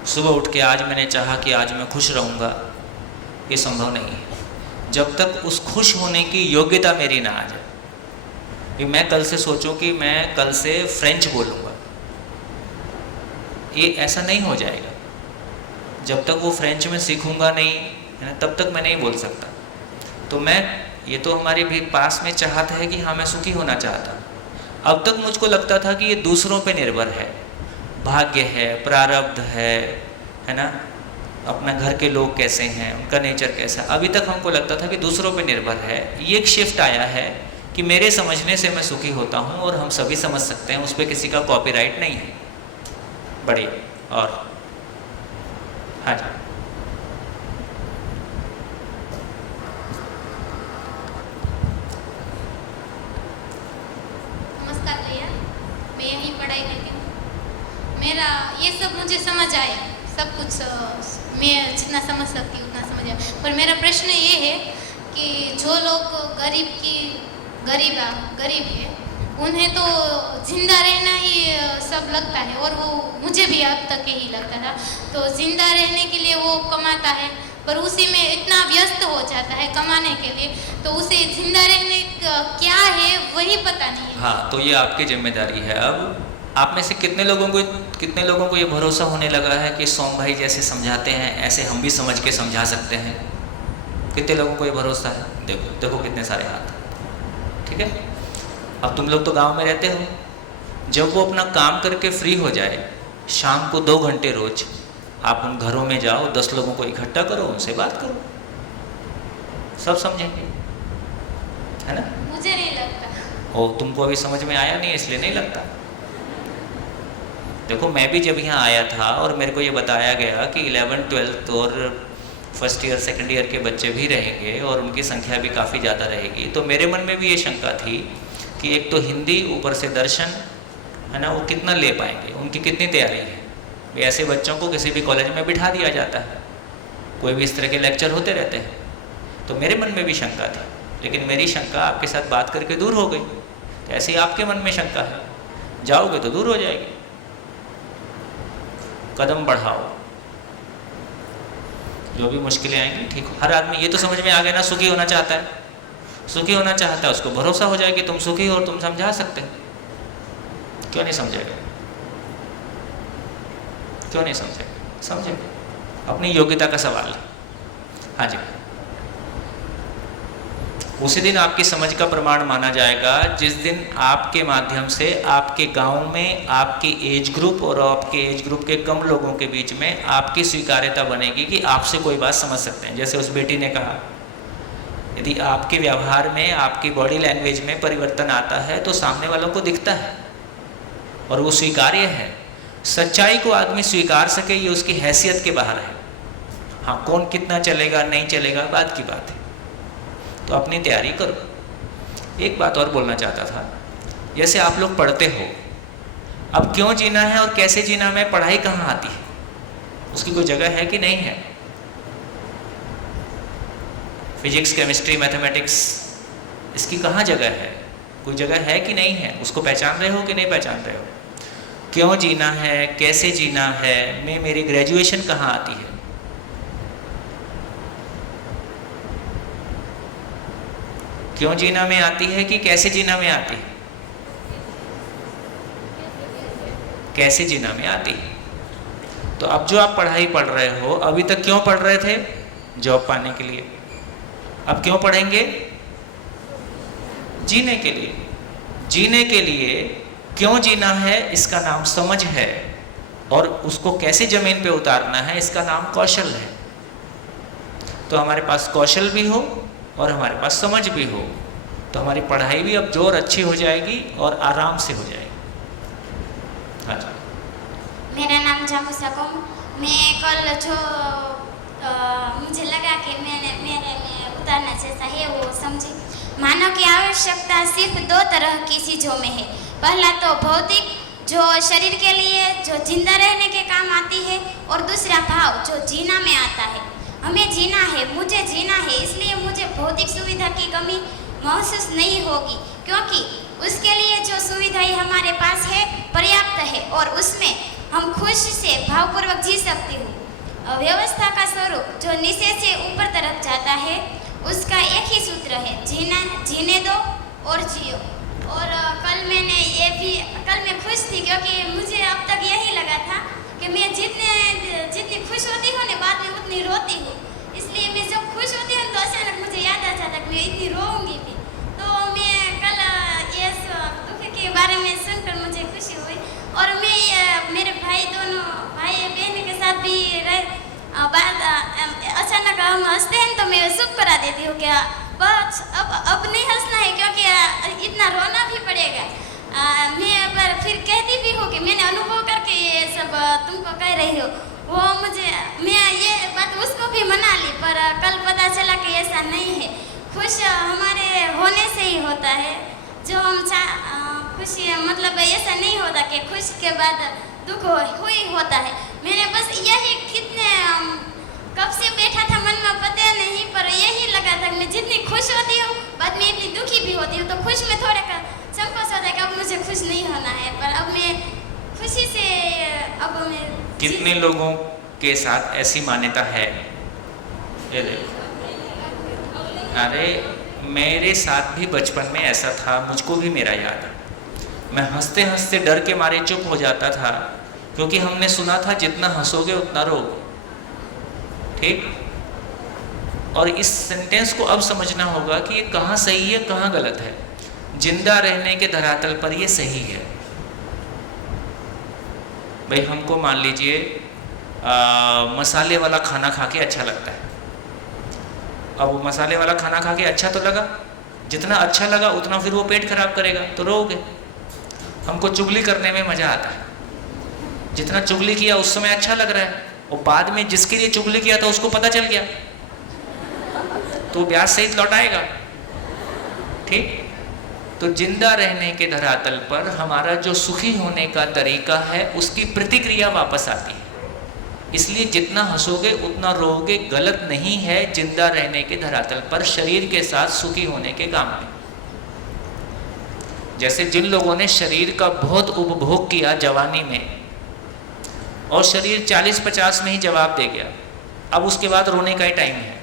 सुबह उठ के आज मैंने चाहा कि आज मैं खुश रहूंगा, ये संभव नहीं है जब तक उस खुश होने की योग्यता मेरी ना आ जाए। कि मैं कल से सोचूं कि मैं कल से फ्रेंच बोलूँगा, ये ऐसा नहीं हो जाएगा। जब तक वो फ्रेंच में सीखूंगा नहीं है ना, तब तक मैं नहीं बोल सकता। तो मैं, ये तो हमारे भी पास में चाहत है कि हाँ मैं सुखी होना चाहता। अब तक मुझको लगता था कि ये दूसरों पे निर्भर है, भाग्य है, प्रारब्ध है ना, अपना घर के लोग कैसे हैं, उनका नेचर कैसा है। अभी तक हमको लगता था कि दूसरों पे निर्भर है। ये एक शिफ्ट आया है कि मेरे समझने से मैं सुखी होता हूँ और हम सभी समझ सकते हैं, उस पर किसी का कॉपीराइट नहीं है। बढ़िया। और हाँ जी, नमस्कार भैया, मैं यहीं पढ़ाई करती हूँ। मेरा ये सब मुझे समझ आया, सब कुछ मैं जितना समझ सकती हूँ उतना समझ आया। पर मेरा प्रश्न ये है कि जो लोग गरीब है, उन्हें तो जिंदा रहना ही सब लगता है, और वो मुझे भी अब तक यही लगता था। तो जिंदा रहने के लिए वो कमाता है, पर उसी में इतना व्यस्त हो जाता है कमाने के लिए, तो उसे जिंदा रहने क्या है वही पता नहीं है। हाँ, तो ये आपकी जिम्मेदारी है। अब आप में से कितने लोगों को ये भरोसा होने लगा है कि सोम भाई जैसे समझाते हैं ऐसे हम भी समझ के समझा सकते हैं? कितने लोगों को ये भरोसा है? देखो कितने सारे हाथ। ठीक है, अब तुम लोग तो गांव में रहते हो, जब वो अपना काम करके फ्री हो जाए, शाम को 2 घंटे रोज आप उन घरों में जाओ, 10 लोगों को इकट्ठा करो, उनसे बात करो, सब समझेंगे, है ना? मुझे नहीं लगता। ओ, तुमको अभी समझ में आया नहीं इसलिए नहीं लगता। देखो, मैं भी जब यहाँ आया था और मेरे को ये बताया गया कि 11th 12th और फर्स्ट ईयर सेकंड ईयर के बच्चे भी रहेंगे और उनकी संख्या भी काफ़ी ज़्यादा रहेगी, तो मेरे मन में भी ये शंका थी कि एक तो हिंदी, ऊपर से दर्शन, है ना, वो कितना ले पाएंगे, उनकी कितनी तैयारी है। ऐसे बच्चों को किसी भी कॉलेज में बिठा दिया जाता है, कोई भी इस तरह के लेक्चर होते रहते हैं। तो मेरे मन में भी शंका थी, लेकिन मेरी शंका आपके साथ बात करके दूर हो गई। तो ऐसे ही आपके मन में शंका है, जाओगे तो दूर हो जाएगी। कदम बढ़ाओ, जो भी मुश्किलें आएंगी ठीक हो। हर आदमी, ये तो समझ में आ गया ना, सुखी होना चाहता है, सुखी होना चाहता है, उसको भरोसा हो जाए कि तुम सुखी हो और तुम समझा सकते हो। क्यों नहीं समझेगा? क्यों नहीं समझेगा? समझेगा, अपनी योग्यता का सवाल है। हाँ जी, उसी दिन आपकी समझ का प्रमाण माना जाएगा जिस दिन आपके माध्यम से आपके गांव में आपके एज ग्रुप और आपके एज ग्रुप के कम लोगों के बीच में आपकी स्वीकार्यता बनेगी कि आपसे कोई बात समझ सकते हैं। जैसे उस बेटी ने कहा, यदि आपके व्यवहार में, आपकी बॉडी लैंग्वेज में परिवर्तन आता है तो सामने वालों को दिखता है और वो स्वीकार्य है। सच्चाई को आदमी स्वीकार सके, ये उसकी हैसियत के बाहर है। हाँ, कौन कितना चलेगा नहीं चलेगा बात की बात है, तो अपनी तैयारी करो। एक बात और बोलना चाहता था, जैसे आप लोग पढ़ते हो, अब क्यों जीना है और कैसे जीना में पढ़ाई कहाँ आती है? उसकी कोई जगह है कि नहीं है? फिजिक्स, केमिस्ट्री, मैथमेटिक्स, इसकी कहाँ जगह है? कोई जगह है कि नहीं है? उसको पहचान रहे हो कि नहीं पहचान रहे हो? क्यों जीना है, कैसे जीना है में मेरी ग्रेजुएशन कहाँ आती है? क्यों जीना में आती है कि कैसे जीना में आती है? कैसे जीना में आती है। तो अब जो आप पढ़ाई पढ़ रहे हो, अभी तक क्यों पढ़ रहे थे? जॉब पाने के लिए। अब क्यों पढ़ेंगे? जीने के लिए। जीने के लिए क्यों जीना है, इसका नाम समझ है, और उसको कैसे जमीन पे उतारना है, इसका नाम कौशल है। तो हमारे पास कौशल भी हो और हमारे पास समझ भी हो, तो हमारी पढ़ाई भी अब जोर अच्छी हो जाएगी और आराम से हो जाएगी। हाँ जी, मेरा नाम जामू सकम। मैं कल जो मुझे लगा कि मेरे में उतारना जैसा है वो समझी। मानव की आवश्यकता सिर्फ 2 तरह की चीज़ों में है। पहला तो भौतिक, जो शरीर के लिए, जो जिंदा रहने के काम आती है, और दूसरा भाव, जो जीना में आता है। हमें जीना है, मुझे जीना है, इसलिए मुझे भौतिक सुविधा की कमी, महसूस नहीं होगी, क्योंकि उसके लिए जो सुविधाएं हमारे पास है पर्याप्त है और उसमें हम खुश से भावपूर्वक जी सकते हो। व्यवस्था का स्वरूप जो नीचे से ऊपर तरफ जाता है उसका एक ही सूत्र है, जीने दो और जियो। और कल मैं खुश थी क्योंकि मुझे अब तक यही लगा था कि मैं जितनी खुश होती हूँ ना बाद में उतनी रोती हूँ, इसलिए मैं जब खुश होती हूँ तो अचानक मुझे याद आ जाता कि मैं इतनी रोऊंगी भी। तो मैं कल ये दुख के बारे में सुनकर मुझे खुशी हुई और मैं मेरे दोनों भाई बहन के साथ भी अचानक हम हंसते हैं तो मैं चुप करा देती हूँ क्या बस अब नहीं हंसना है क्योंकि इतना रोना भी पड़ेगा। मैं पर फिर कहती भी हूँ कि मैंने अनुभव करके ये सब तुमको कह रही हो, मैं ये बात उसको भी मना ली, पर कल पता चला कि ऐसा नहीं है। खुश हमारे होने से ही होता है, जो हम खुशी मतलब ऐसा नहीं होता कि खुश के बाद दुख हुई होता है। मैंने बस यही कब से बैठा था मन में पता नहीं, पर यही लगा था मैं जितनी खुश होती हूँ बाद में इतनी दुखी भी होती हूँ, तो खुश में थोड़ा संकोच होता है कि अब मुझे खुश नहीं होना है, पर अब मैं खुशी से अब मैं कितने लोगों के साथ ऐसी मान्यता है? ये देखो, अरे मेरे साथ भी बचपन में ऐसा था, मुझको भी मेरा याद है। मैं हंसते हंसते डर के मारे चुप हो जाता था, क्योंकि हमने सुना था जितना हंसोगे उतना रोगे। ठीक? और इस सेंटेंस को अब समझना होगा कि ये कहाँ सही है कहाँ गलत है। जिंदा रहने के धरातल पर ये सही है। भाई हमको मान लीजिए मसाले वाला खाना खा के अच्छा लगता है। अब वो मसाले वाला खाना खा के अच्छा तो लगा, जितना अच्छा लगा उतना फिर वो पेट खराब करेगा तो रोगे। हमको चुगली करने में मजा आता है, जितना चुगली किया उस समय अच्छा लग रहा है, और बाद में जिसके लिए चुगली किया था उसको पता चल गया तो ब्याज सहित लौटाएगा। ठीक? तो जिंदा रहने के धरातल पर हमारा जो सुखी होने का तरीका है उसकी प्रतिक्रिया वापस आती है। इसलिए जितना हंसोगे उतना रोओगे गलत नहीं है जिंदा रहने के धरातल पर शरीर के साथ सुखी होने के काम में। जैसे जिन लोगों ने शरीर का बहुत उपभोग किया जवानी में और शरीर 40-50 में ही जवाब दे गया, अब उसके बाद रोने का ही टाइम है।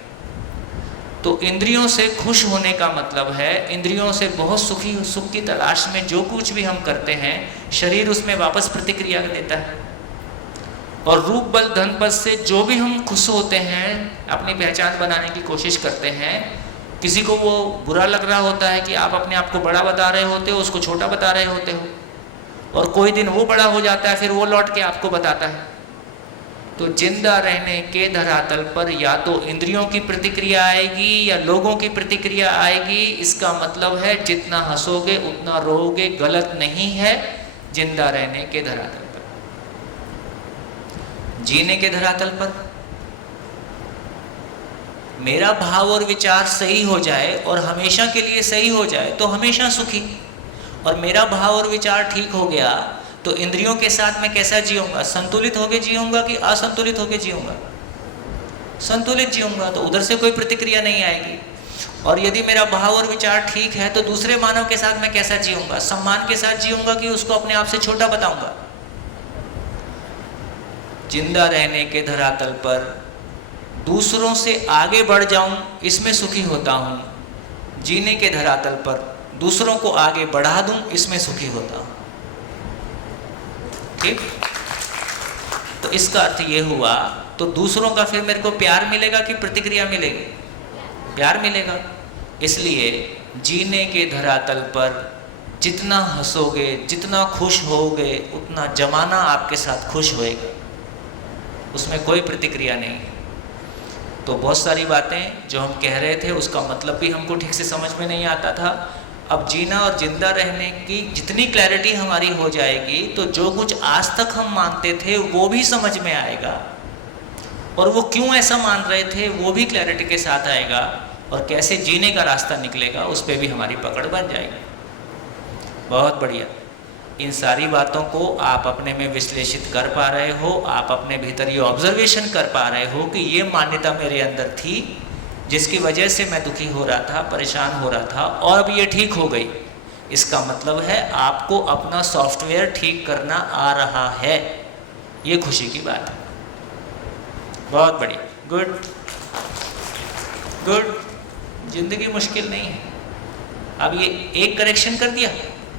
तो इंद्रियों से खुश होने का मतलब है इंद्रियों से बहुत सुख की तलाश में जो कुछ भी हम करते हैं शरीर उसमें वापस प्रतिक्रिया देता है। और रूप बल धन पद से जो भी हम खुश होते हैं, अपनी पहचान बनाने की कोशिश करते हैं, किसी को वो बुरा लग रहा होता है कि आप अपने आप को बड़ा बता रहे होते हो, उसको छोटा बता रहे होते हो, और कोई दिन वो बड़ा हो जाता है फिर वो लौट के आपको बताता है। तो जिंदा रहने के धरातल पर या तो इंद्रियों की प्रतिक्रिया आएगी या लोगों की प्रतिक्रिया आएगी। इसका मतलब है जितना हंसोगे उतना रोओगे गलत नहीं है जिंदा रहने के धरातल पर। जीने के धरातल पर मेरा भाव और विचार सही हो जाए और हमेशा के लिए सही हो जाए तो हमेशा सुखी, और मेरा भाव और विचार ठीक हो गया तो इंद्रियों के साथ मैं कैसा जीऊंगा? संतुलित होके जीऊंगा कि असंतुलित होके जीऊंगा? संतुलित जीऊंगा, तो उधर से कोई प्रतिक्रिया नहीं आएगी। और यदि मेरा भाव और विचार ठीक है तो दूसरे मानव के साथ मैं कैसा जीऊंगा? सम्मान के साथ जीऊंगा कि उसको अपने आप से छोटा बताऊंगा? जिंदा रहने के धरातल पर दूसरों से आगे बढ़ जाऊं इसमें सुखी होता हूं। जीने के धरातल पर दूसरों को आगे बढ़ा दूं इसमें सुखी होता हूं। ठीक? तो इसका अर्थ ये हुआ, तो दूसरों का फिर मेरे को प्यार मिलेगा कि प्रतिक्रिया मिलेगी? प्यार मिलेगा। इसलिए जीने के धरातल पर जितना हंसोगे, जितना खुश होगे, उतना जमाना आपके साथ खुश होएगा, उसमें कोई प्रतिक्रिया नहीं है। तो बहुत सारी बातें जो हम कह रहे थे उसका मतलब भी हमको ठीक से समझ में नहीं आता था। अब जीना और जिंदा रहने की जितनी क्लैरिटी हमारी हो जाएगी तो जो कुछ आज तक हम मानते थे वो भी समझ में आएगा, और वो क्यों ऐसा मान रहे थे वो भी क्लैरिटी के साथ आएगा, और कैसे जीने का रास्ता निकलेगा उस पर भी हमारी पकड़ बन जाएगी। बहुत बढ़िया। इन सारी बातों को आप अपने में विश्लेषित कर पा रहे हो, आप अपने भीतर ये ऑब्जर्वेशन कर पा रहे हो कि ये मान्यता मेरे अंदर थी जिसकी वजह से मैं दुखी हो रहा था, परेशान हो रहा था, और अब ये ठीक हो गई, इसका मतलब है आपको अपना सॉफ्टवेयर ठीक करना आ रहा है। ये खुशी की बात है। बहुत बढ़िया, गुड गुड। जिंदगी मुश्किल नहीं है। अब ये एक करेक्शन कर दिया,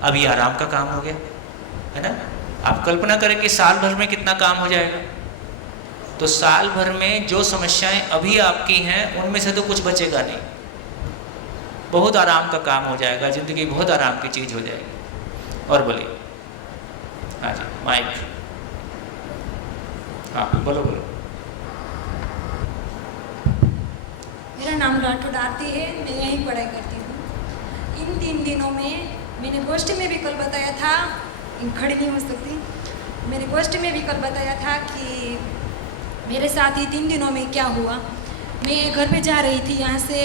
अब ये आराम का काम हो गया, है ना। आप कल्पना करें कि साल भर में कितना काम हो जाएगा। तो साल भर में जो समस्याएं अभी आपकी हैं उनमें से तो कुछ बचेगा नहीं, बहुत आराम का काम हो जाएगा, जिंदगी बहुत आराम की चीज हो जाएगी। और बोलिए। हाँ जी, माइक। हाँ बोलो बोलो। मेरा नाम राठौड़ आरती है, मैं यहीं पढ़ाई करती हूँ। इन 3 दिनों में मैंने गोष्ठी में भी कल बताया था, खड़ी नहीं हो सकती, मेरी गोष्ठी में भी कल बताया था कि मेरे साथ ही 3 दिनों में क्या हुआ। मैं घर पे जा रही थी, यहाँ से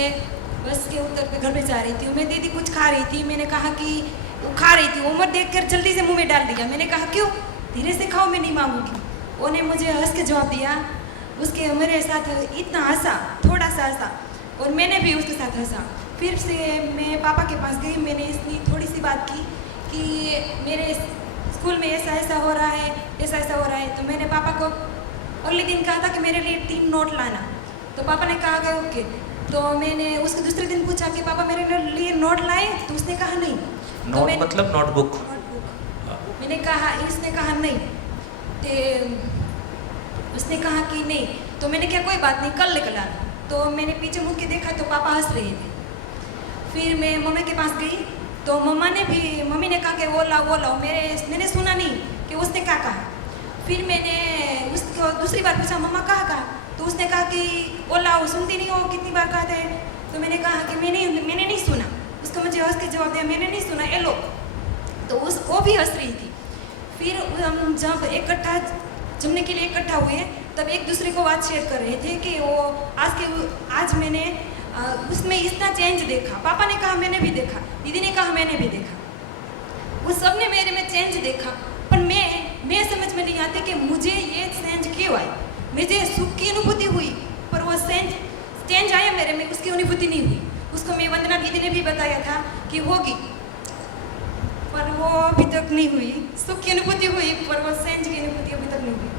बस के उतर के घर पे जा रही थी। मैं दीदी कुछ खा रही थी, मैंने कहा कि वो खा रही थी, उम्र देखकर जल्दी से मुंह में डाल दिया। मैंने कहा क्यों, धीरे से खाओ, मैं नहीं मांगूंगी। उन्होंने मुझे हंस के जवाब दिया। उसके मेरे साथ इतना हंसा, थोड़ा सा हंसा, और मैंने भी उसके साथ हंसा। फिर से मैं पापा के पास गई, मैंने इतनी थोड़ी सी बात की कि मेरे स्कूल में ऐसा ऐसा हो रहा है, ऐसा ऐसा हो रहा है। तो मैंने पापा को अगले दिन कहा था कि मेरे लिए 3 नोट लाना। तो पापा ने कहा कि ओके। तो मैंने उसके दूसरे दिन पूछा कि पापा मेरे लिए नोट लाए, तो उसने कहा नहीं। नोट मतलब नोटबुक? नोटबुक। मैंने कहा, इसने कहा नहीं, तो उसने कहा कि नहीं। तो मैंने क्या, कोई बात नहीं, कल लेकर आना। तो मैंने पीछे मुड़ के देखा तो पापा हंस रहे थे। फिर मैं मम्मी के पास गई, तो मम्मी ने कहा कि वो लाओ। मैंने सुना नहीं कि उसने क्या कहा। फिर मैंने उसको दूसरी बार पूछा, मम्मा कहा? तो उसने कहा कि वो लाओ, सुनती नहीं हो, कितनी बार कहते हैं। तो मैंने कहा कि मैंने नहीं सुना। उसको मुझे हंस के जवाब दिया, मैंने नहीं सुना, ये लो। तो वो भी हंस रही थी। फिर हम जब इकट्ठा जमने के लिए इकट्ठा हुए, तब एक दूसरे को बात शेयर कर रहे थे कि वो आज मैंने उसमें इतना चेंज देखा। पापा ने कहा मैंने भी देखा, दीदी ने कहा मैंने भी देखा। वो सब ने मेरे में चेंज देखा, पर मैं समझ में नहीं आती कि मुझे ये चेंज क्यों आई। मुझे सुख की अनुभूति हुई, पर वो चेंज आया मेरे में, उसकी अनुभूति नहीं हुई। उसको मैं वंदना दीदी ने भी बताया था कि होगी, पर वो अभी तक नहीं हुई। सुख की अनुभूति हुई, पर वो चेंज की अनुभूति अभी तक नहीं हुई।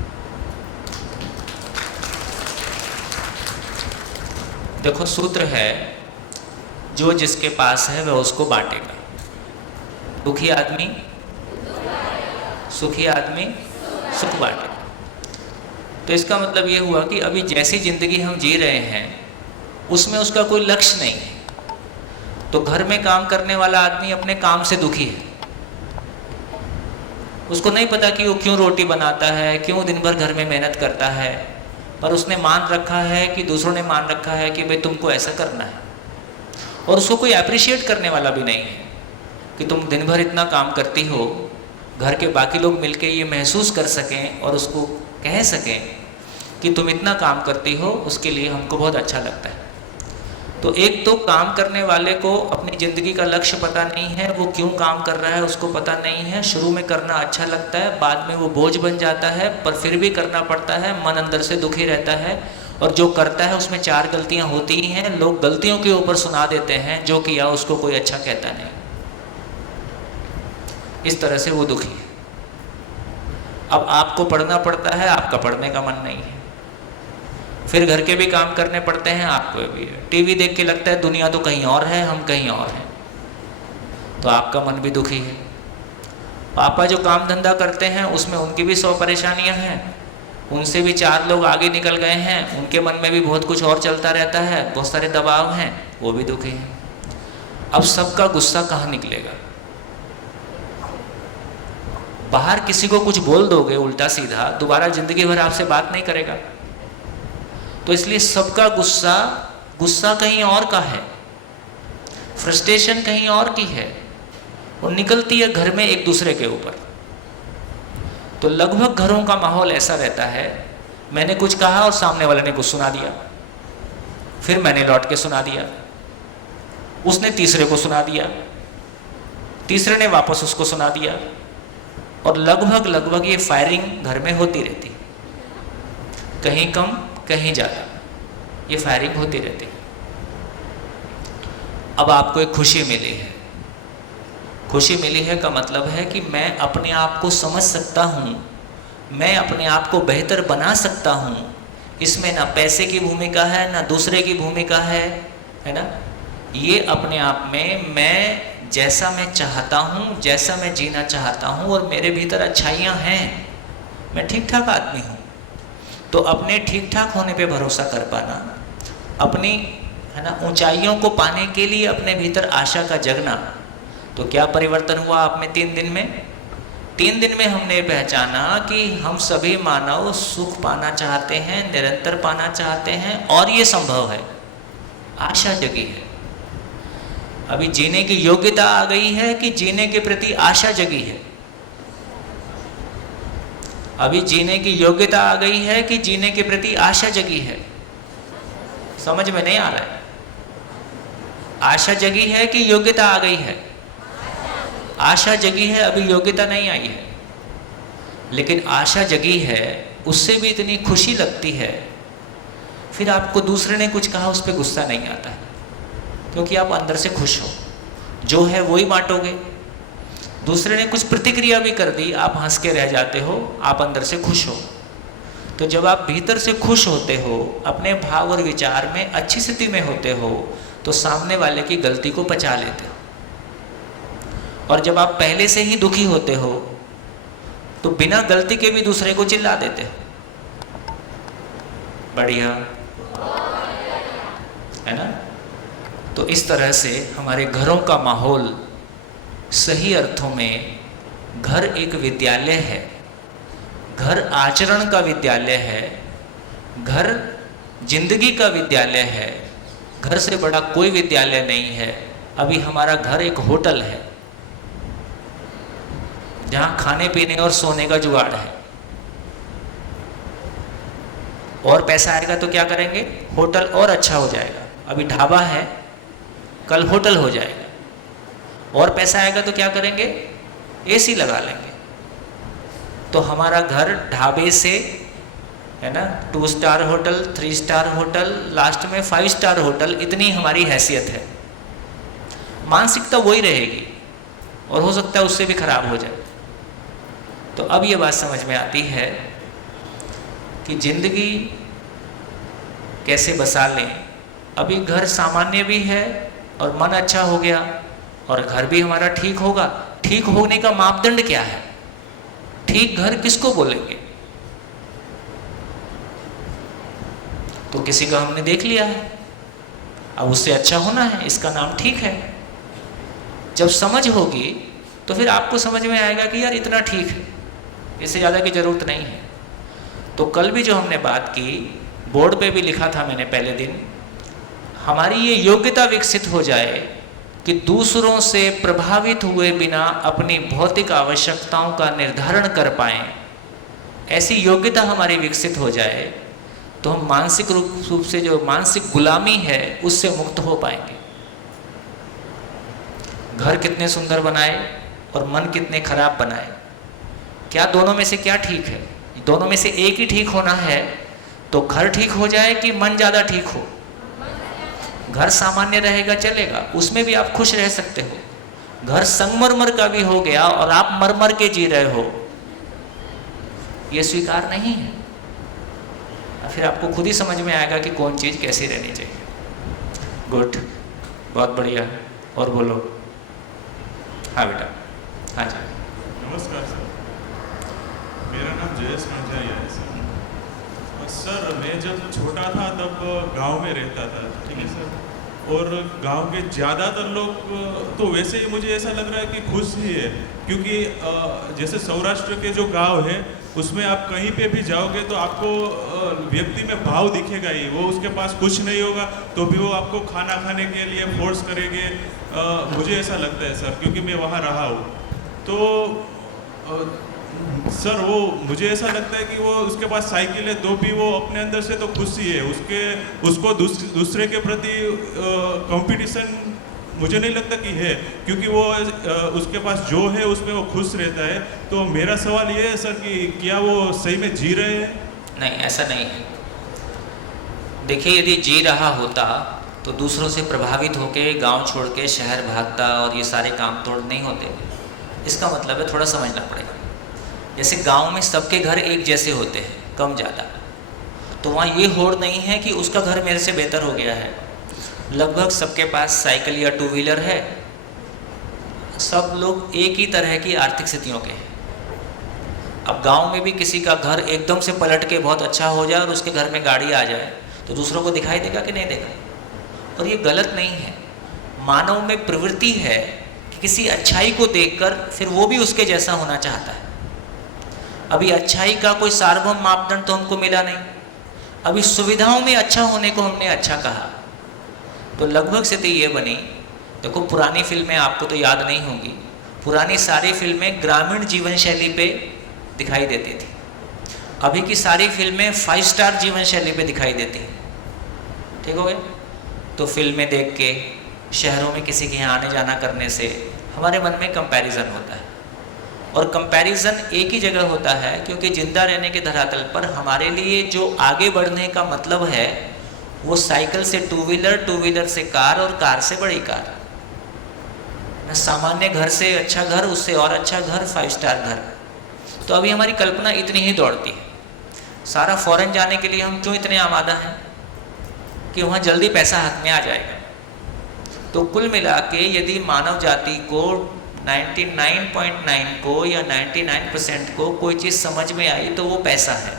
देखो, सूत्र है, जो जिसके पास है वह उसको बांटेगा। दुखी आदमी सुखी आदमी सुख बांटेगा। तो इसका मतलब ये हुआ कि अभी जैसी जिंदगी हम जी रहे हैं उसमें उसका कोई लक्ष्य नहीं है। तो घर में काम करने वाला आदमी अपने काम से दुखी है। उसको नहीं पता कि वो क्यों रोटी बनाता है, क्यों दिन भर घर में मेहनत करता है, पर उसने मान रखा है कि दूसरों ने मान रखा है कि भाई तुमको ऐसा करना है। और उसको कोई अप्रिशिएट करने वाला भी नहीं है कि तुम दिन भर इतना काम करती हो, घर के बाकी लोग मिलके ये महसूस कर सकें और उसको कह सकें कि तुम इतना काम करती हो, उसके लिए हमको बहुत अच्छा लगता है। तो एक तो काम करने वाले को अपनी ज़िंदगी का लक्ष्य पता नहीं है, वो क्यों काम कर रहा है उसको पता नहीं है। शुरू में करना अच्छा लगता है, बाद में वो बोझ बन जाता है, पर फिर भी करना पड़ता है, मन अंदर से दुखी रहता है। और जो करता है उसमें 4 गलतियां होती ही हैं, लोग गलतियों के ऊपर सुना देते हैं, जो किया उसको कोई अच्छा कहता नहीं। इस तरह से वो दुखी है। अब आपको पढ़ना पड़ता है, आपका पढ़ने का मन नहीं है, फिर घर के भी काम करने पड़ते हैं, आपको भी। टीवी देख के लगता है दुनिया तो कहीं और है, हम कहीं और हैं, तो आपका मन भी दुखी है। पापा जो काम धंधा करते हैं उसमें उनकी भी 100 परेशानियां हैं, उनसे भी 4 लोग आगे निकल गए हैं, उनके मन में भी बहुत कुछ और चलता रहता है, बहुत सारे दबाव हैं, वो भी दुखी हैं। अब सबका गुस्सा कहाँ निकलेगा? बाहर किसी को कुछ बोल दोगे उल्टा सीधा, दोबारा जिंदगी भर आपसे बात नहीं करेगा। तो इसलिए सबका गुस्सा कहीं और का है, फ्रस्ट्रेशन कहीं और की है, और निकलती है घर में एक दूसरे के ऊपर। तो लगभग घरों का माहौल ऐसा रहता है, मैंने कुछ कहा और सामने वाले ने कुछ सुना दिया, फिर मैंने लौट के सुना दिया, उसने तीसरे को सुना दिया, तीसरे ने वापस उसको सुना दिया, और लगभग ये फायरिंग घर में होती रहती, कहीं कम कहीं ज़्यादा, ये फायरिंग होती रहती। अब आपको एक खुशी मिली है। खुशी मिली है का मतलब है कि मैं अपने आप को समझ सकता हूँ, मैं अपने आप को बेहतर बना सकता हूँ। इसमें ना पैसे की भूमिका है ना दूसरे की भूमिका है ना। ये अपने आप में मैं जैसा मैं चाहता हूँ, जैसा मैं जीना चाहता हूँ और मेरे भीतर अच्छाइयाँ हैं, मैं ठीक ठाक आदमी हूँ। तो अपने ठीक ठाक होने पे भरोसा कर पाना, अपनी है ना ऊंचाइयों को पाने के लिए अपने भीतर आशा का जगना। तो क्या परिवर्तन हुआ आप में 3 दिन में? 3 दिन में हमने पहचाना कि हम सभी मानव सुख पाना चाहते हैं, निरंतर पाना चाहते हैं और ये संभव है। आशा जगी है, अभी जीने की योग्यता आ गई है कि जीने के प्रति आशा जगी है। अभी जीने की योग्यता आ गई है कि जीने के प्रति आशा जगी है। समझ में नहीं आ रहा है? आशा जगी है कि योग्यता आ गई है? आशा जगी है, अभी योग्यता नहीं आई है। लेकिन आशा जगी है, उससे भी इतनी खुशी लगती है, फिर आपको दूसरे ने कुछ कहा उस पर गुस्सा नहीं आता है, क्योंकि आप अंदर से खुश हो। जो है वही बांटोगे। दूसरे ने कुछ प्रतिक्रिया भी कर दी, आप हंस के रह जाते हो, आप अंदर से खुश हो। तो जब आप भीतर से खुश होते हो, अपने भाव और विचार में अच्छी स्थिति में होते हो, तो सामने वाले की गलती को पचा लेते हो। और जब आप पहले से ही दुखी होते हो, तो बिना गलती के भी दूसरे को चिल्ला देते हो। बढ़िया है ना। तो इस तरह से हमारे घरों का माहौल सही अर्थों में, घर एक विद्यालय है, घर आचरण का विद्यालय है, घर जिंदगी का विद्यालय है। घर से बड़ा कोई विद्यालय नहीं है। अभी हमारा घर एक होटल है, जहां खाने पीने और सोने का जुगाड़ है। और पैसा आएगा तो क्या करेंगे? होटल और अच्छा हो जाएगा। अभी ढाबा है, कल होटल हो जाएगा। और पैसा आएगा तो क्या करेंगे? एसी लगा लेंगे। तो हमारा घर ढाबे से है ना 2 star hotel, 3 star hotel, last में 5 स्टार होटल, इतनी हमारी हैसियत है। मानसिकता वही रहेगी और हो सकता है उससे भी खराब हो जाए। तो अब ये बात समझ में आती है कि जिंदगी कैसे बसा लें। अभी घर सामान्य भी है और मन अच्छा हो गया और घर भी हमारा ठीक होगा। ठीक होने का मापदंड क्या है? ठीक घर किसको बोलेंगे? तो किसी का हमने देख लिया है, अब उससे अच्छा होना है, इसका नाम ठीक है। जब समझ होगी तो फिर आपको समझ में आएगा कि यार इतना ठीक है, इससे ज़्यादा की ज़रूरत नहीं है। तो कल भी जो हमने बात की, बोर्ड पे भी लिखा था मैंने पहले दिन, हमारी ये योग्यता विकसित हो जाए कि दूसरों से प्रभावित हुए बिना अपनी भौतिक आवश्यकताओं का निर्धारण कर पाएं, ऐसी योग्यता हमारी विकसित हो जाए, तो हम मानसिक रूप से जो मानसिक गुलामी है उससे मुक्त हो पाएंगे। घर कितने सुंदर बनाए और मन कितने खराब बनाए, क्या दोनों में से क्या ठीक है? दोनों में से एक ही ठीक होना है। तो घर ठीक हो जाए कि मन ज़्यादा ठीक हो? घर सामान्य रहेगा चलेगा, उसमें भी आप खुश रह सकते हो। घर संगमरमर का भी हो गया और आप मरमर के जी रहे हो, ये स्वीकार नहीं है। फिर आपको खुद ही समझ में आएगा कि कौन चीज़ कैसी रहनी चाहिए। गुड, बहुत बढ़िया। और बोलो। हाँ बेटा, हाँ जी। नमस्कार सर, मेरा नाम जयेश मंझारिया है सर। सर मैं जब छोटा था तब गांव में रहता था, ठीक है सर। और गांव के ज़्यादातर लोग तो वैसे ही मुझे ऐसा लग रहा है कि खुश ही है, क्योंकि जैसे सौराष्ट्र के जो गांव है उसमें आप कहीं पे भी जाओगे तो आपको व्यक्ति में भाव दिखेगा ही। वो उसके पास कुछ नहीं होगा तो भी वो आपको खाना खाने के लिए फोर्स करेंगे। मुझे ऐसा लगता है सर, क्योंकि मैं वहाँ रहा हूँ। तो सर वो मुझे ऐसा लगता है कि वो उसके पास साइकिल है तो भी वो अपने अंदर से तो खुशी है। उसको दूसरे के प्रति कंपटीशन मुझे नहीं लगता कि है, क्योंकि वो उसके पास जो है उसमें वो खुश रहता है। तो मेरा सवाल ये है सर कि क्या वो सही में जी रहे हैं? नहीं, ऐसा नहीं है। देखिए, यदि जी रहा होता तो तो दूसरों से प्रभावित होकर गांव छोड़ के शहर भागता और ये सारे काम तोड़ नहीं होते। इसका मतलब है थोड़ा समझना पड़ेगा। जैसे गांव में सबके घर एक जैसे होते हैं, कम ज़्यादा, तो वहाँ ये होड़ नहीं है कि उसका घर मेरे से बेहतर हो गया है। लगभग सबके पास साइकिल या टू व्हीलर है, सब लोग एक ही तरह की आर्थिक स्थितियों के हैं। अब गांव में भी किसी का घर एकदम से पलट के बहुत अच्छा हो जाए और उसके घर में गाड़ी आ जाए तो दूसरों को दिखाई देगा कि नहीं देगा? और ये गलत नहीं है। मानव में प्रवृत्ति है कि किसी अच्छाई को देखकर फिर वो भी उसके जैसा होना चाहता है। अभी अच्छाई का कोई सार्वभौम मापदंड तो हमको मिला नहीं, अभी सुविधाओं में अच्छा होने को हमने अच्छा कहा। तो लगभग स्थिति ये बनी, देखो पुरानी फिल्में आपको तो याद नहीं होंगी, पुरानी सारी फिल्में ग्रामीण जीवन शैली पे दिखाई देती थी। अभी की सारी फिल्में 5 स्टार जीवन शैली पे दिखाई देती हैं। ठीक हो गया? तो फिल्में देख के शहरों में किसी के यहाँ आने जाना करने से हमारे मन में कंपैरिजन होता है, और कंपैरिजन एक ही जगह होता है क्योंकि जिंदा रहने के धरातल पर हमारे लिए जो आगे बढ़ने का मतलब है वो साइकिल से टू व्हीलर, टू व्हीलर से कार और कार से बड़ी कार। सामान्य घर से अच्छा घर, उससे और अच्छा घर, 5 स्टार घर। तो अभी हमारी कल्पना इतनी ही दौड़ती है। सारा फॉरेन जाने के लिए हम क्यों इतने आमादा हैं कि वहाँ जल्दी पैसा हाथ में आ जाएगा। तो कुल मिला के यदि मानव जाति को 99.9 को या 99% को कोई चीज़ समझ में आई तो वो पैसा है,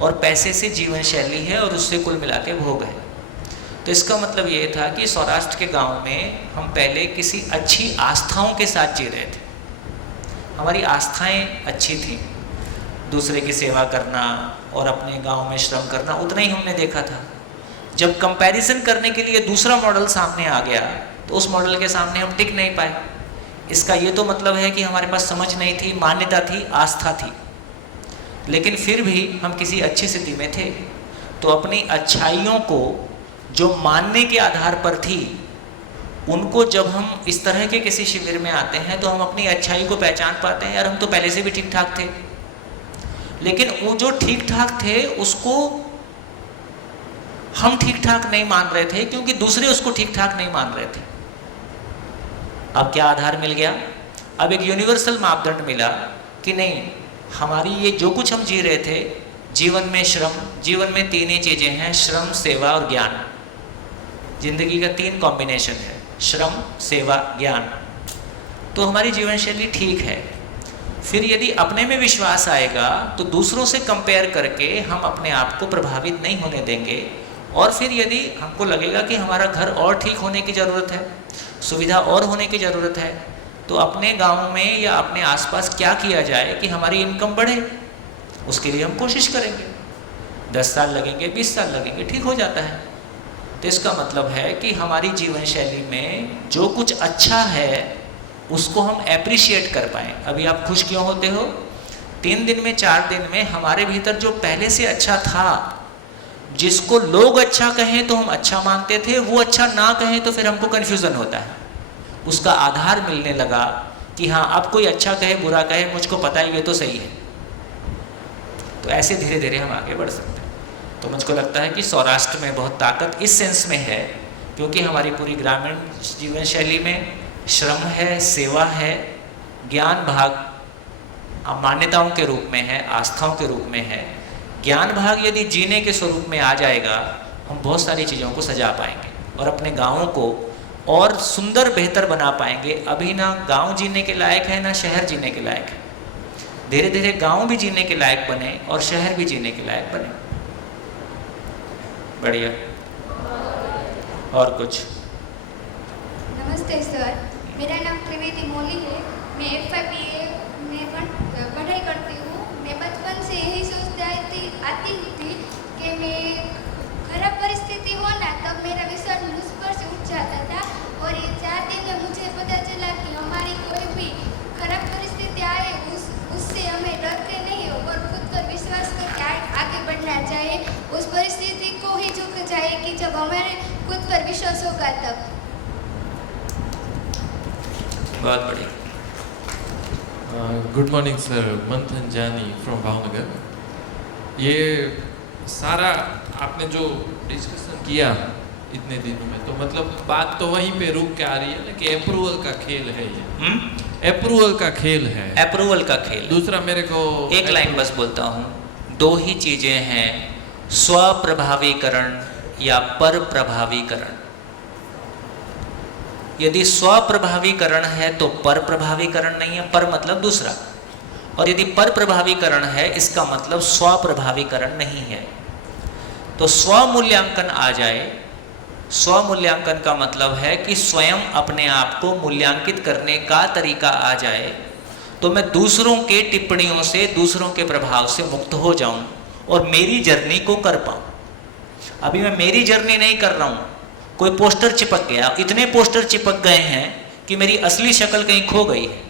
और पैसे से जीवन शैली है, और उससे कुल मिला के भोग है। तो इसका मतलब ये था कि सौराष्ट्र के गांव में हम पहले किसी अच्छी आस्थाओं के साथ जी रहे थे। हमारी आस्थाएं अच्छी थी, दूसरे की सेवा करना और अपने गांव में श्रम करना, उतना ही हमने देखा था। जब कंपैरिजन करने के लिए दूसरा मॉडल सामने आ गया तो उस मॉडल के सामने हम टिक नहीं पाए। इसका ये तो मतलब है कि हमारे पास समझ नहीं थी, मान्यता थी, आस्था थी, लेकिन फिर भी हम किसी अच्छी स्थिति में थे। तो अपनी अच्छाइयों को जो मानने के आधार पर थी, उनको जब हम इस तरह के किसी शिविर में आते हैं तो हम अपनी अच्छाई को पहचान पाते हैं, यार हम तो पहले से भी ठीक ठाक थे। लेकिन वो जो ठीक ठाक थे उसको हम ठीक ठाक नहीं मान रहे थे क्योंकि दूसरे उसको ठीक ठाक नहीं मान रहे थे। अब क्या आधार मिल गया? अब एक यूनिवर्सल मापदंड मिला कि नहीं, हमारी ये जो कुछ हम जी रहे थे जीवन में श्रम, जीवन में 3 ही चीज़ें हैं, श्रम, सेवा और ज्ञान। जिंदगी का 3 कॉम्बिनेशन है, श्रम, सेवा, ज्ञान। तो हमारी जीवन शैली ठीक है। फिर यदि अपने में विश्वास आएगा तो दूसरों से कंपेयर करके हम अपने आप को प्रभावित नहीं होने देंगे। और फिर यदि हमको लगेगा कि हमारा घर और ठीक होने की ज़रूरत है, सुविधा और होने की ज़रूरत है, तो अपने गांव में या अपने आसपास क्या किया जाए कि हमारी इनकम बढ़े, उसके लिए हम कोशिश करेंगे। 10 साल लगेंगे, 20 साल लगेंगे, ठीक हो जाता है। तो इसका मतलब है कि हमारी जीवन शैली में जो कुछ अच्छा है उसको हम एप्रिशिएट कर पाएँ। अभी आप खुश क्यों होते हो? 3 दिन में, 4 दिन में हमारे भीतर जो पहले से अच्छा था, जिसको लोग अच्छा कहें तो हम अच्छा मानते थे, वो अच्छा ना कहें तो फिर हमको कन्फ्यूज़न होता है। उसका आधार मिलने लगा कि हाँ, अब कोई अच्छा कहे बुरा कहे मुझको पता है ये तो सही है। तो ऐसे धीरे धीरे हम आगे बढ़ सकते हैं। तो मुझको लगता है कि सौराष्ट्र में बहुत ताकत इस सेंस में है क्योंकि हमारी पूरी ग्रामीण जीवन शैली में श्रम है, सेवा है, ज्ञान भाग मान्यताओं के रूप में है, आस्थाओं के रूप में है। ज्ञान भाग यदि जीने के स्वरूप में आ जाएगा, हम बहुत सारी चीज़ों को सजा पाएंगे और अपने गाँवों को और सुंदर बेहतर बना पाएंगे। अभी ना गांव जीने के लायक है ना शहर जीने के लायक है। धीरे धीरे गांव भी जीने के लायक बने और शहर भी जीने के लायक बने। बढ़िया। और कुछ? नमस्ते सर, मेरा नाम त्रिवेदी मोली है। मैं FIBA में पढ़ाई करती हूँ। मैं बचपन से यही सोचती आती थी कि मैं खराब परिस्थिति हो ना तब मेरा विश्वास मुझ पर से उठ जाता था। और ये 4 दिन में मुझे पता चला कि हमारी कोई भी खराब परिस्थिति आए उससे हमें डर के नहीं और खुद पर विश्वास करके आगे बढ़ना चाहिए। उस परिस्थिति को ही झुक चाहिए कि जब हमारे खुद पर विश्वास होगा तब। बहुत बढ़िया। गुड मॉर्निंग सर, मंथन जानी फ्रॉम भावनगर। ये सारा आपने जो डिस्कशन किया इतने दिनों में, तो मतलब बात तो वहीं पे रुक के आ रही है ना कि अप्रूवल का खेल है ये। अप्रूवल का खेल है, अप्रूवल का खेल। दूसरा मेरे को एक लाइन बस बोलता हूँ, दो ही चीजें हैं, स्वप्रभावीकरण या पर प्रभावीकरण। यदि स्वप्रभावीकरण है तो पर प्रभावीकरण नहीं है, पर मतलब दूसरा, और यदि पर प्रभावीकरण है इसका मतलब स्वप्रभावीकरण नहीं है। तो स्वमूल्यांकन आ जाए, स्वमूल्यांकन का मतलब है कि स्वयं अपने आप को मूल्यांकित करने का तरीका आ जाए, तो मैं दूसरों के टिप्पणियों से, दूसरों के प्रभाव से मुक्त हो जाऊं और मेरी जर्नी को कर पाऊं। अभी मैं मेरी जर्नी नहीं कर रहा हूं, कोई पोस्टर चिपक गया, इतने पोस्टर चिपक गए हैं कि मेरी असली शक्ल कहीं खो गई है।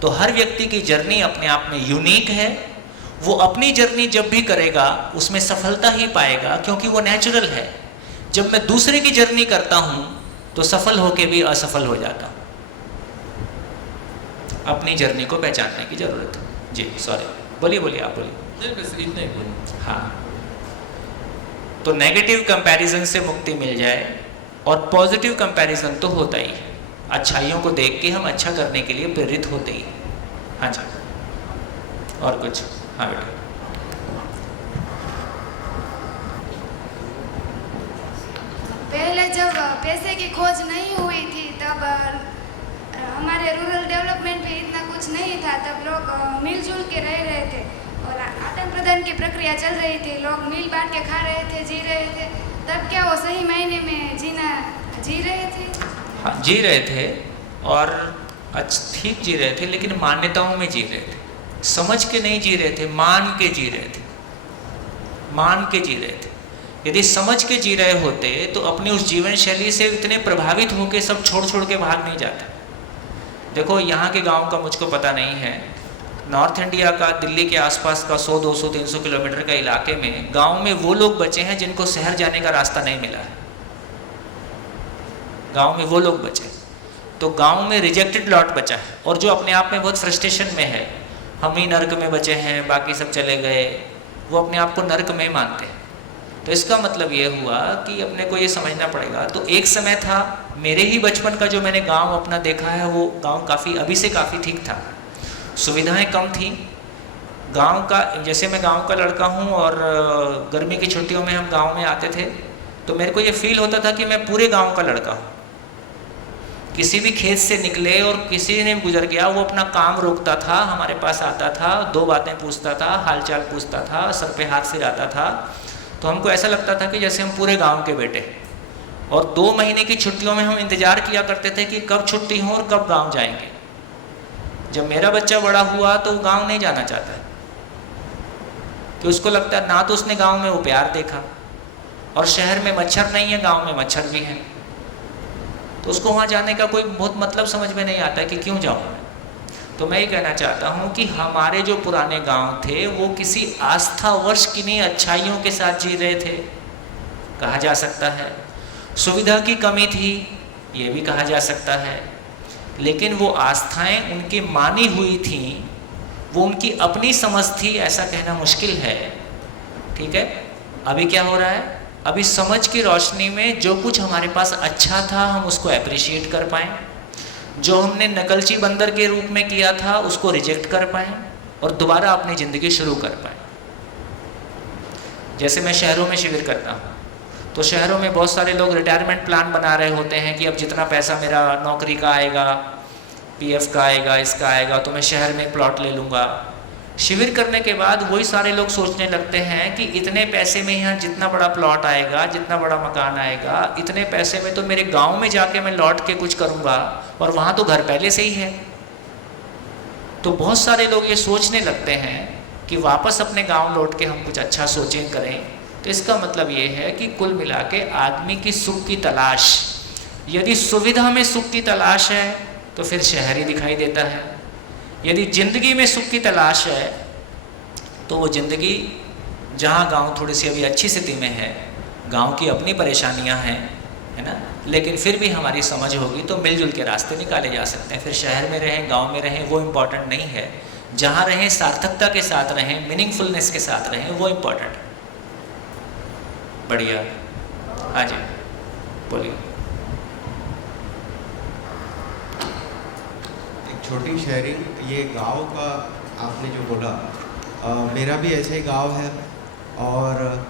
तो हर व्यक्ति की जर्नी अपने आप में यूनिक है, वो अपनी जर्नी जब भी करेगा उसमें सफलता ही पाएगा, क्योंकि वो नेचुरल है। जब मैं दूसरे की जर्नी करता हूं तो सफल होके भी असफल हो जाता हूं। अपनी जर्नी को पहचानने की जरूरत है। जी सॉरी, बोलिए बोलिए, आप बोलिए। नहीं, बस इतना ही बोलूं। हाँ, तो नेगेटिव कंपैरिजन से मुक्ति मिल जाए और पॉजिटिव कंपैरिजन तो होता ही है। अच्छाइयों को देख के हम अच्छा करने के लिए प्रेरित होते ही हैं। हाँ जी, और कुछ? हाँ बेटा। पहले जब पैसे की खोज नहीं हुई थी तब हमारे रूरल डेवलपमेंट भी इतना कुछ नहीं था, तब लोग मिलजुल के रह रहे थे और आदान प्रदान की प्रक्रिया चल रही थी, लोग मिल बांट के खा रहे थे, जी रहे थे। तब क्या वो सही मायने में जी रहे थे? हाँ, जी रहे थे और ठीक जी रहे थे, लेकिन मान्यताओं में जी रहे थे। समझ के नहीं जी रहे थे, मान के जी रहे थे, मान के जी रहे थे। यदि समझ के जी रहे होते तो अपनी उस जीवन शैली से इतने प्रभावित होकर सब छोड़ छोड़ के भाग नहीं जाते। देखो, यहाँ के गांव का मुझको पता नहीं है, नॉर्थ इंडिया का, दिल्ली के आसपास का 100, 200, 300 किलोमीटर का इलाके में गांव में वो लोग बचे हैं जिनको शहर जाने का रास्ता नहीं मिला है। गांव में वो लोग बचे, तो गांव में रिजेक्टेड लॉट बचा है, और जो अपने आप में बहुत फ्रस्ट्रेशन में है, हम ही नर्क में बचे हैं, बाकी सब चले गए, वो अपने आप को नर्क में मानते हैं। तो इसका मतलब ये हुआ कि अपने को ये समझना पड़ेगा। तो एक समय था, मेरे ही बचपन का जो मैंने गांव अपना देखा है, वो गांव काफ़ी अभी से काफ़ी ठीक था, सुविधाएं कम थी गांव का। जैसे मैं गांव का लड़का हूं और गर्मी की छुट्टियों में हम गांव में आते थे, तो मेरे को ये फील होता था कि मैं पूरे गांव का लड़का हूं। किसी भी खेत से निकले और किसी ने गुजर गया, वो अपना काम रोकता था, हमारे पास आता था, दो बातें पूछता था, हालचाल पूछता था, सर पे हाथ फिराता था। तो हमको ऐसा लगता था कि जैसे हम पूरे गांव के बेटे। और 2 महीने की छुट्टियों में हम इंतजार किया करते थे कि कब छुट्टी हो और कब गांव जाएंगे। जब मेरा बच्चा बड़ा हुआ तो वो गांव नहीं जाना चाहता है, कि उसको लगता है ना तो उसने गांव में वो प्यार देखा, और शहर में मच्छर नहीं है, गांव में मच्छर भी है, तो उसको वहाँ जाने का कोई बहुत मतलब समझ में नहीं आता कि क्यों जाऊँ। तो मैं ये कहना चाहता हूँ कि हमारे जो पुराने गांव थे वो किसी आस्थावश किन्हीं अच्छाइयों के साथ जी रहे थे, कहा जा सकता है। सुविधा की कमी थी, ये भी कहा जा सकता है, लेकिन वो आस्थाएं उनकी मानी हुई थी, वो उनकी अपनी समझ थी, ऐसा कहना मुश्किल है। ठीक है, अभी क्या हो रहा है, अभी समझ की रोशनी में जो कुछ हमारे पास अच्छा था हम उसको अप्रिशिएट कर पाएँ, जो हमने नकलची बंदर के रूप में किया था उसको रिजेक्ट कर पाएँ और दोबारा अपनी ज़िंदगी शुरू कर पाएँ। जैसे मैं शहरों में शिविर करता हूँ, तो शहरों में बहुत सारे लोग रिटायरमेंट प्लान बना रहे होते हैं कि अब जितना पैसा मेरा नौकरी का आएगा, पीएफ का आएगा, इसका आएगा, तो मैं शहर में प्लॉट ले लूँगा। शिविर करने के बाद वही सारे लोग सोचने लगते हैं कि इतने पैसे में यहाँ जितना बड़ा प्लॉट आएगा, जितना बड़ा मकान आएगा, इतने पैसे में तो मेरे गांव में जाके मैं लौट के कुछ करूँगा, और वहाँ तो घर पहले से ही है। तो बहुत सारे लोग ये सोचने लगते हैं कि वापस अपने गांव लौट के हम कुछ अच्छा सोचें, करें। तो इसका मतलब ये है कि कुल मिला के आदमी की सुख की तलाश, यदि सुविधा में सुख की तलाश है तो फिर शहर ही दिखाई देता है। यदि ज़िंदगी में सुख की तलाश है तो वो ज़िंदगी, जहाँ गांव थोड़ी सी अभी अच्छी स्थिति में है, गांव की अपनी परेशानियां हैं, है ना, लेकिन फिर भी हमारी समझ होगी तो मिलजुल के रास्ते निकाले जा सकते हैं। फिर शहर में रहें, गांव में रहें, वो इम्पोर्टेंट नहीं है। जहाँ रहें सार्थकता के साथ रहें, मीनिंगफुलनेस के साथ रहें, वो इम्पोर्टेंट है। बढ़िया, हाँ जी। बोलिए। एक छोटी शेयरिंग, ये गांव का आपने जो बोला, मेरा भी ऐसे ही गांव है और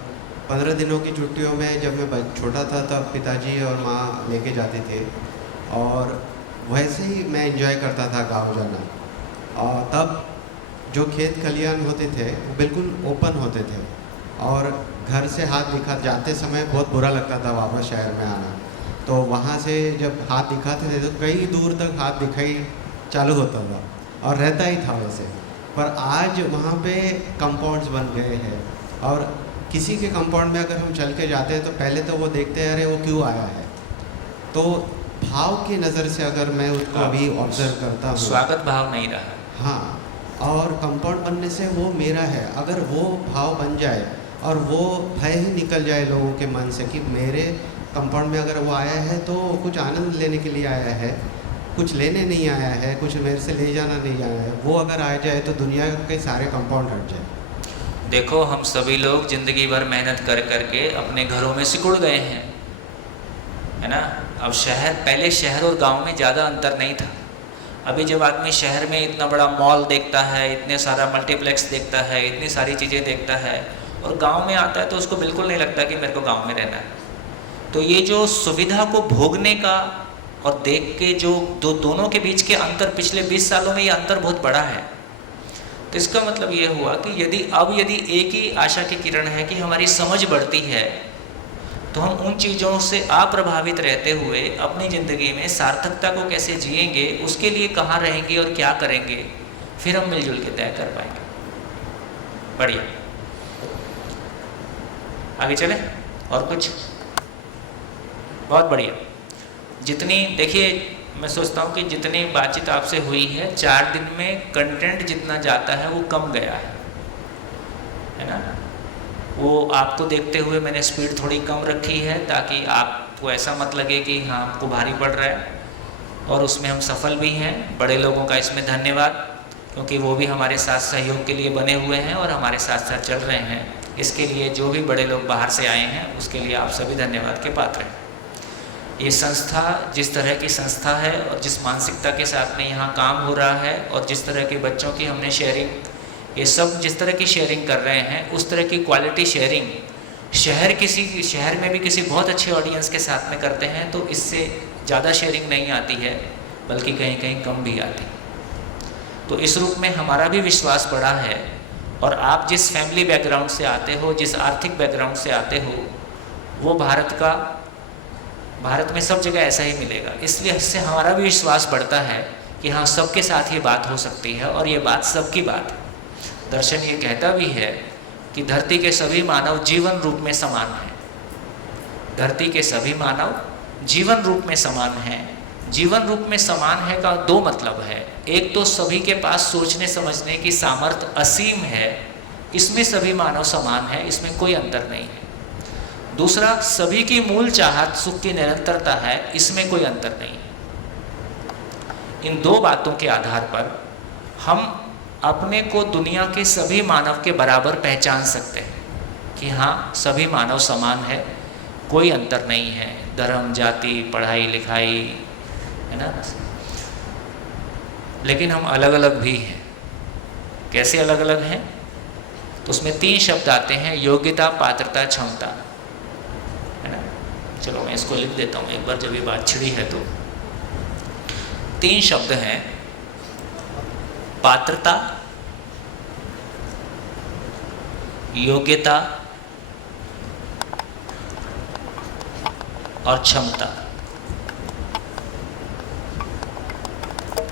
15 दिनों की छुट्टियों में जब मैं छोटा था तब पिताजी और माँ लेके जाते थे और वैसे ही मैं एंजॉय करता था गांव जाना। और तब जो खेत खलियान होते थे वो बिल्कुल ओपन होते थे और घर से हाथ दिखा जाते समय बहुत बुरा लगता था वापस शहर में आना। तो वहाँ से जब हाथ दिखाते थे तो कई दूर तक हाथ दिखाई चालू होता था और रहता ही था वैसे। पर आज वहाँ पे कंपाउंड्स बन गए हैं और किसी के कंपाउंड में अगर हम चल के जाते हैं तो पहले तो वो देखते हैं अरे वो क्यों आया है। तो भाव की नज़र से अगर मैं उसको अभी ऑब्जर्व करता हूँ, स्वागत भाव नहीं रहा। हाँ, और कंपाउंड बनने से वो मेरा है, अगर वो भाव बन जाए और वो भय ही निकल जाए लोगों के मन से कि मेरे कंपाउंड में अगर वो आया है तो कुछ आनंद लेने के लिए आया है, कुछ लेने नहीं आया है, कुछ मेरे से ले जाना नहीं आया है, वो अगर आ जाए तो दुनिया के सारे कंपाउंड हट जाए। देखो, हम सभी लोग जिंदगी भर मेहनत कर करके अपने घरों में सिकुड़ गए हैं, है ना। अब पहले शहर और गांव में ज़्यादा अंतर नहीं था। अभी जब आदमी शहर में इतना बड़ा मॉल देखता है, इतने सारा मल्टीप्लेक्स देखता है, इतनी सारी चीज़ें देखता है और गांव में आता है तो उसको बिल्कुल नहीं लगता कि मेरे को गांव में रहना है। तो ये जो सुविधा को भोगने का और देख के जो दोनों के बीच के अंतर, पिछले 20 सालों में ये अंतर बहुत बड़ा है। तो इसका मतलब ये हुआ कि यदि एक ही आशा की किरण है कि हमारी समझ बढ़ती है तो हम उन चीज़ों से अप्रभावित रहते हुए अपनी ज़िंदगी में सार्थकता को कैसे जिएंगे, उसके लिए कहाँ रहेंगे और क्या करेंगे, फिर हम मिलजुल के तय कर पाएंगे। बढ़िया, आगे चले। और कुछ? बहुत बढ़िया। देखिए, मैं सोचता हूँ कि जितनी बातचीत आपसे हुई है, 4 दिन में कंटेंट जितना जाता है वो कम गया है ना। वो आपको देखते हुए मैंने स्पीड थोड़ी कम रखी है ताकि आपको ऐसा मत लगे कि हाँ आपको भारी पड़ रहा है, और उसमें हम सफल भी हैं। बड़े लोगों का इसमें धन्यवाद, क्योंकि वो भी हमारे साथ सहयोग के लिए बने हुए हैं और हमारे साथ साथ चल रहे हैं। इसके लिए जो भी बड़े लोग बाहर से आए हैं उसके लिए आप सभी धन्यवाद के पात्र हैं। ये संस्था जिस तरह की संस्था है और जिस मानसिकता के साथ में यहाँ काम हो रहा है और जिस तरह के बच्चों की हमने शेयरिंग, ये सब जिस तरह की शेयरिंग कर रहे हैं, उस तरह की क्वालिटी शेयरिंग शहर में भी किसी बहुत अच्छे ऑडियंस के साथ में करते हैं तो इससे ज़्यादा शेयरिंग नहीं आती है, बल्कि कहीं कहीं कम भी आती है। तो इस रूप में हमारा भी विश्वास बढ़ा है। और आप जिस फैमिली बैकग्राउंड से आते हो, जिस आर्थिक बैकग्राउंड से आते हो, वो भारत में सब जगह ऐसा ही मिलेगा। इसलिए इससे हमारा भी विश्वास बढ़ता है कि हाँ, सबके साथ ये बात हो सकती है और ये बात सबकी बात है। दर्शन ये कहता भी है कि धरती के सभी मानव जीवन रूप में समान हैं। धरती के सभी मानव जीवन रूप में समान हैं। जीवन रूप में समान है का 2 मतलब है। एक तो सभी के पास सोचने समझने की सामर्थ्य असीम है, इसमें सभी मानव समान है, इसमें कोई अंतर नहीं है। दूसरा, सभी की मूल चाहत सुख की निरंतरता है, इसमें कोई अंतर नहीं है। इन 2 बातों के आधार पर हम अपने को दुनिया के सभी मानव के बराबर पहचान सकते हैं कि हाँ, सभी मानव समान है, कोई अंतर नहीं है। धर्म, जाति, पढ़ाई लिखाई, है ना। लेकिन हम अलग अलग भी हैं। कैसे अलग अलग हैं? तो उसमें 3 शब्द आते हैं, योग्यता, पात्रता, क्षमता, है ना। चलो मैं इसको लिख देता हूँ एक बार, जब ये बात छिड़ी है तो। 3 शब्द हैं, पात्रता, योग्यता और क्षमता।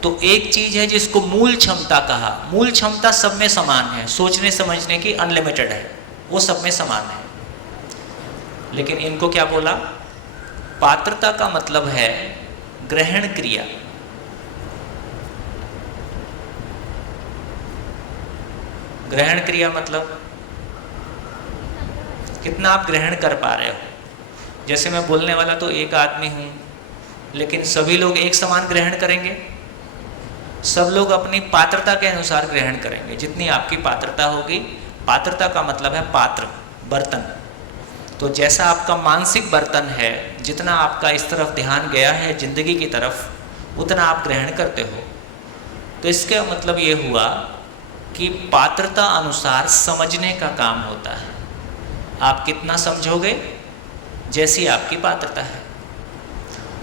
तो एक चीज है जिसको मूल क्षमता कहा। मूल क्षमता सब में समान है, सोचने समझने की अनलिमिटेड है, वो सब में समान है। लेकिन इनको क्या बोला? पात्रता का मतलब है ग्रहण क्रिया। ग्रहण क्रिया मतलब कितना आप ग्रहण कर पा रहे हो। जैसे मैं बोलने वाला तो एक आदमी हूँ, लेकिन सभी लोग एक समान ग्रहण करेंगे? सब लोग अपनी पात्रता के अनुसार ग्रहण करेंगे, जितनी आपकी पात्रता होगी। पात्रता का मतलब है पात्र, बर्तन। तो जैसा आपका मानसिक बर्तन है, जितना आपका इस तरफ ध्यान गया है जिंदगी की तरफ, उतना आप ग्रहण करते हो। तो इसका मतलब ये हुआ कि पात्रता अनुसार समझने का काम होता है। आप कितना समझोगे, जैसी आपकी पात्रता है।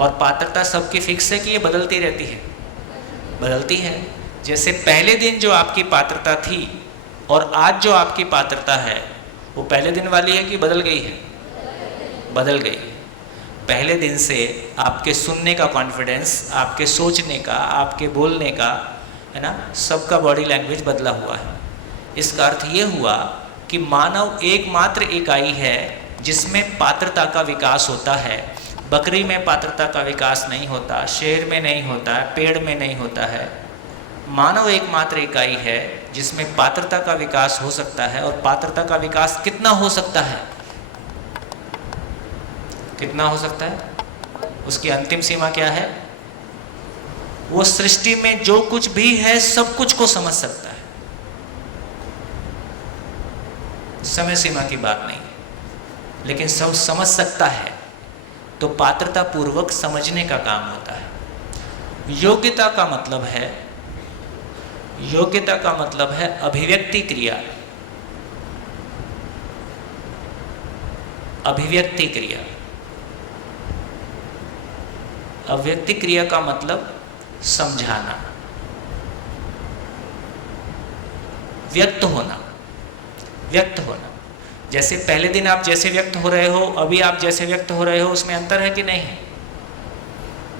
और पात्रता सबकी फिक्स है कि ये बदलती रहती है? बदलती है। जैसे पहले दिन जो आपकी पात्रता थी और आज जो आपकी पात्रता है, वो पहले दिन वाली है कि बदल गई है? बदल गई है। पहले दिन से आपके सुनने का कॉन्फिडेंस, आपके सोचने का, आपके बोलने का, है ना, सबका बॉडी लैंग्वेज बदला हुआ है। इसका अर्थ ये हुआ कि मानव एकमात्र इकाई है जिसमें पात्रता का विकास होता है। बकरी में पात्रता का विकास नहीं होता, शेर में नहीं होता है, पेड़ में नहीं होता है। मानव एकमात्र इकाई है जिसमें पात्रता का विकास हो सकता है। और पात्रता का विकास कितना हो सकता है? कितना हो सकता है? उसकी अंतिम सीमा क्या है? वो सृष्टि में जो कुछ भी है सब कुछ को समझ सकता है। समय सीमा की बात नहीं, लेकिन सब समझ सकता है। तो पात्रता पूर्वक समझने का काम होता है। योग्यता का मतलब है, योग्यता का मतलब है अभिव्यक्ति क्रिया। अभिव्यक्ति क्रिया, अभिव्यक्ति क्रिया का मतलब समझाना, व्यक्त होना, व्यक्त होना। जैसे पहले दिन आप जैसे व्यक्त हो रहे हो, अभी आप जैसे व्यक्त हो रहे हो, उसमें अंतर है कि नहीं?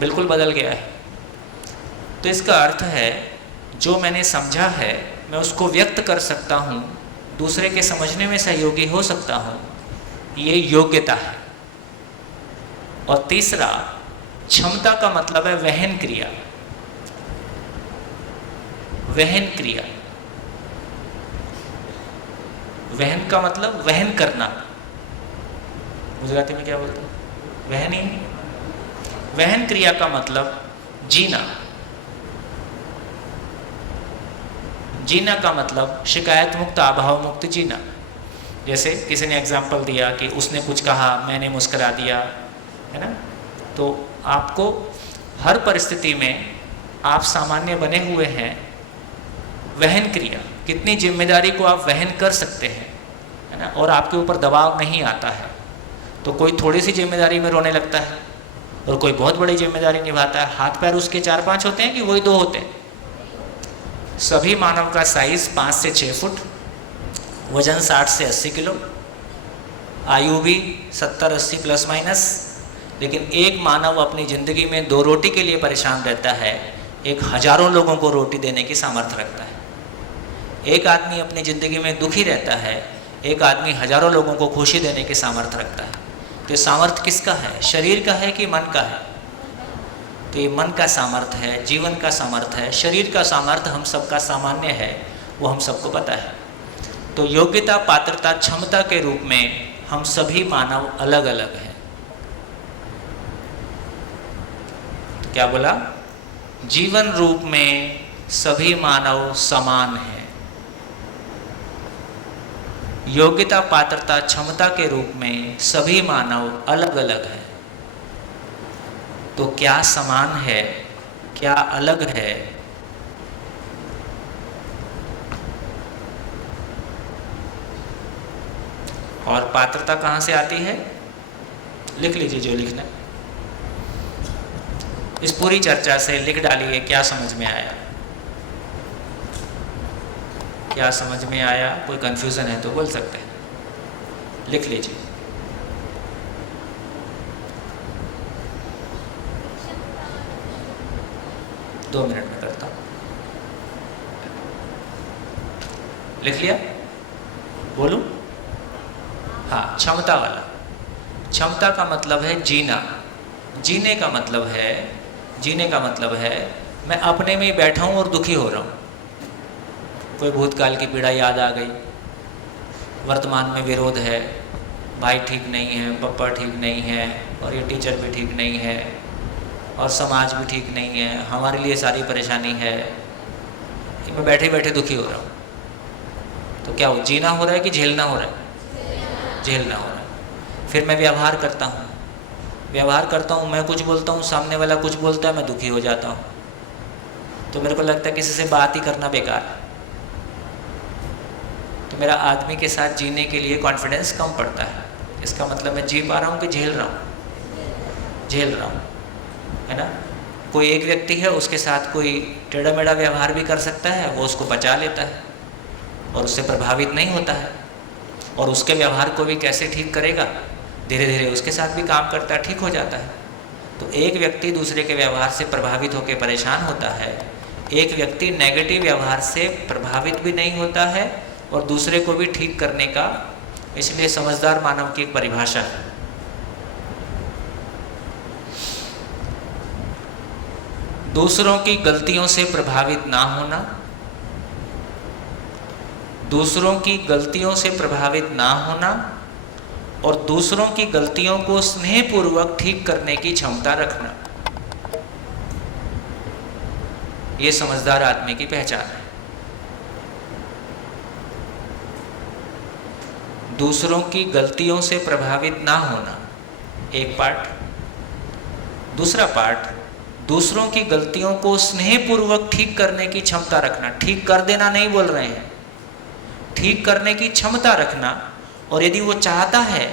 बिल्कुल बदल गया है। तो इसका अर्थ है जो मैंने समझा है मैं उसको व्यक्त कर सकता हूँ, दूसरे के समझने में सहयोगी हो सकता हूँ, ये योग्यता है। और तीसरा, क्षमता का मतलब है वहन क्रिया। वहन क्रिया, वहन का मतलब वहन करना। गुजराती में क्या बोलते हैं? वहन ही। वहन क्रिया का मतलब जीना। जीना का मतलब शिकायत मुक्त, अभाव मुक्त जीना। जैसे किसी ने एग्जाम्पल दिया कि उसने कुछ कहा, मैंने मुस्कुरा दिया, है ना। तो आपको हर परिस्थिति में आप सामान्य बने हुए हैं। वहन क्रिया, कितनी जिम्मेदारी को आप वहन कर सकते हैं, है ना, और आपके ऊपर दबाव नहीं आता है। तो कोई थोड़ी सी जिम्मेदारी में रोने लगता है और कोई बहुत बड़ी जिम्मेदारी निभाता है। हाथ पैर उसके 4-5 होते हैं कि वही 2 होते हैं? सभी मानव का साइज 5 से 6 फुट, वजन 60 से 80 किलो, आयु भी 70-80 प्लस माइनस। लेकिन एक मानव अपनी ज़िंदगी में 2 रोटी के लिए परेशान रहता है, एक हजारों लोगों को रोटी देने की सामर्थ्य रखता है। एक आदमी अपनी ज़िंदगी में दुखी रहता है, एक आदमी हजारों लोगों को खुशी देने की सामर्थ्य रखता है। तो ये सामर्थ्य किसका है? शरीर का है कि मन का है? तो ये मन का सामर्थ्य है, जीवन का सामर्थ्य है। शरीर का सामर्थ्य हम सबका सामान्य है, वो हम सबको पता है। तो योग्यता, पात्रता, क्षमता के रूप में हम सभी मानव अलग अलग हैं। क्या बोला? जीवन रूप में सभी मानव समान हैं। योग्यता, पात्रता, क्षमता के रूप में सभी मानव अलग अलग हैं। तो क्या समान है, क्या अलग है? और पात्रता कहाँ से आती है? लिख लीजिए जो लिखना है। इस पूरी चर्चा से लिख डालिए क्या समझ में आया, क्या समझ में आया। कोई कंफ्यूजन है तो बोल सकते हैं, लिख लीजिए। दो मिनट में करता हूँ। लिख लिया? बोलूं? हाँ, क्षमता वाला। क्षमता का मतलब है जीना। जीने का मतलब है, जीने का मतलब है मैं अपने में ही बैठा हूँ और दुखी हो रहा हूँ। कोई भूतकाल की पीड़ा याद आ गई, वर्तमान में विरोध है, भाई ठीक नहीं है, पापा ठीक नहीं है, और ये टीचर भी ठीक नहीं है, और समाज भी ठीक नहीं है, हमारे लिए सारी परेशानी है। मैं बैठे बैठे दुखी हो रहा हूँ। तो क्या वो जीना हो रहा है कि झेलना हो रहा है? झेलना हो रहा है। फिर मैं व्यवहार करता हूँ, मैं कुछ बोलता हूँ, सामने वाला कुछ बोलता है, मैं दुखी हो जाता हूँ। तो मेरे को लगता है किसी से बात ही करना बेकार है। तो मेरा आदमी के साथ जीने के लिए कॉन्फिडेंस कम पड़ता है। इसका मतलब मैं जी पा रहा हूँ कि झेल रहा हूँ, है ना। कोई एक व्यक्ति है, उसके साथ कोई टेढ़ा मेढ़ा व्यवहार भी कर सकता है, वो उसको बचा लेता है और उससे प्रभावित नहीं होता है, और उसके व्यवहार को भी कैसे ठीक करेगा, धीरे धीरे उसके साथ भी काम करता है, ठीक हो जाता है। तो एक व्यक्ति दूसरे के व्यवहार से प्रभावित होकर परेशान होता है, एक व्यक्ति नेगेटिव व्यवहार से प्रभावित भी नहीं होता है और दूसरे को भी ठीक करने का, इसलिए समझदार मानव की एक परिभाषा है। दूसरों की गलतियों से प्रभावित ना होना, दूसरों की गलतियों से प्रभावित ना होना और दूसरों की गलतियों को स्नेहपूर्वक ठीक करने की क्षमता रखना, ये समझदार आदमी की पहचान है। दूसरों की गलतियों से प्रभावित ना होना एक पार्ट, दूसरा पार्ट दूसरों की गलतियों को स्नेहपूर्वक ठीक करने की क्षमता रखना। ठीक कर देना नहीं बोल रहे हैं, ठीक करने की क्षमता रखना, और यदि वो चाहता है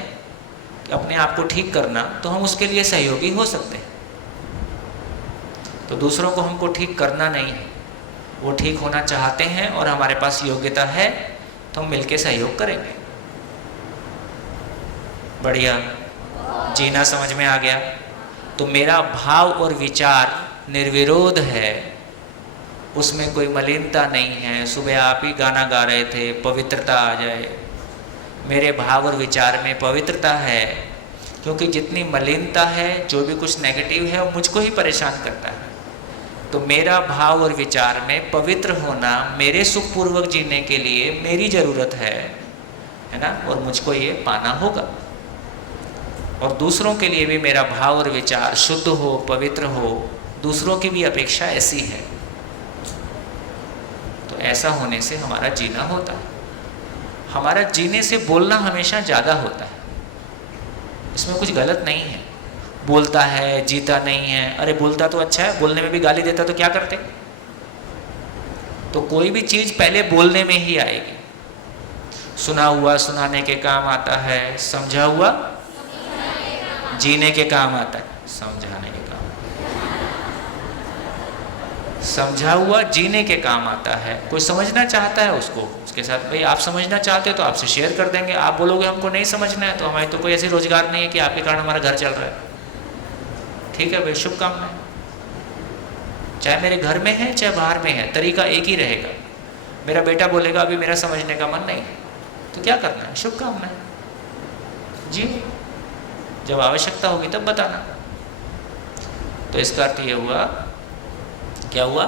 कि अपने आप को ठीक करना तो हम उसके लिए सहयोगी हो सकते हैं। तो दूसरों को हमको ठीक करना नहीं है, वो ठीक होना चाहते हैं और हमारे पास योग्यता है तो हम मिलके सहयोग करेंगे। बढ़िया, जीना समझ में आ गया। तो मेरा भाव और विचार निर्विरोध है, उसमें कोई मलिनता नहीं है। सुबह आप ही गाना गा रहे थे, पवित्रता आ जाए। मेरे भाव और विचार में पवित्रता है, क्योंकि जितनी मलिनता है, जो भी कुछ नेगेटिव है, वो मुझको ही परेशान करता है। तो मेरा भाव और विचार में पवित्र होना मेरे सुखपूर्वक जीने के लिए मेरी ज़रूरत है ना, और मुझको ये पाना होगा। और दूसरों के लिए भी मेरा भाव और विचार शुद्ध हो, पवित्र हो, दूसरों की भी अपेक्षा ऐसी है। तो ऐसा होने से हमारा जीना होता है। हमारा जीने से बोलना हमेशा ज़्यादा होता है, इसमें कुछ गलत नहीं है। बोलता है, जीता नहीं है। अरे बोलता तो अच्छा है, बोलने में भी गाली देता तो क्या करते। तो कोई भी चीज़ पहले बोलने में ही आएगी। सुना हुआ सुनाने के काम आता है, समझा हुआ जीने के काम आता है, समझाने के काम, समझा हुआ जीने के काम आता है। कोई समझना चाहता है उसको, उसके साथ भाई आप समझना चाहते हो तो आपसे शेयर कर देंगे। आप बोलोगे हमको नहीं समझना है, तो हमारी तो कोई ऐसी रोजगार नहीं है कि आपके कारण हमारा घर चल रहा है। ठीक है भाई, शुभकामनाएं। चाहे मेरे घर में है चाहे बाहर में है, तरीका एक ही रहेगा। मेरा बेटा बोलेगा अभी मेरा समझने का मन नहीं है, तो क्या करना है, शुभकामनाएं जी। जब आवश्यकता होगी तब बताना। तो इसका अर्थ ये हुआ, क्या हुआ,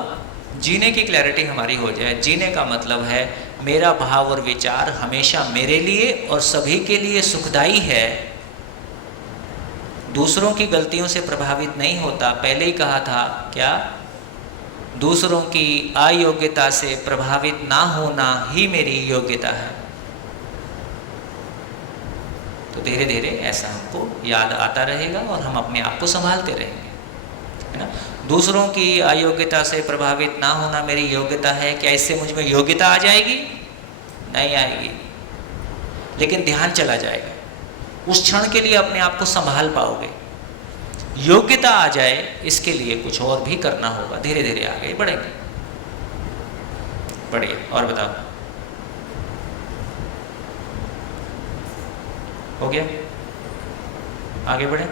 जीने की क्लैरिटी हमारी हो जाए। जीने का मतलब है मेरा भाव और विचार हमेशा मेरे लिए और सभी के लिए सुखदायी है, दूसरों की गलतियों से प्रभावित नहीं होता। पहले ही कहा था क्या, दूसरों की अयोग्यता से प्रभावित ना होना ही मेरी योग्यता है। तो धीरे धीरे ऐसा हमको याद आता रहेगा और हम अपने आप को संभालते रहेंगे, है ना। दूसरों की अयोग्यता से प्रभावित ना होना मेरी योग्यता है। क्या इससे मुझ में योग्यता आ जाएगी? नहीं आएगी, लेकिन ध्यान चला जाएगा। उस क्षण के लिए अपने आप को संभाल पाओगे। योग्यता आ जाए, इसके लिए कुछ और भी करना होगा। धीरे धीरे आगे बढ़ेंगे। बढ़िया, और बताओ, हो गया? आगे बढ़े।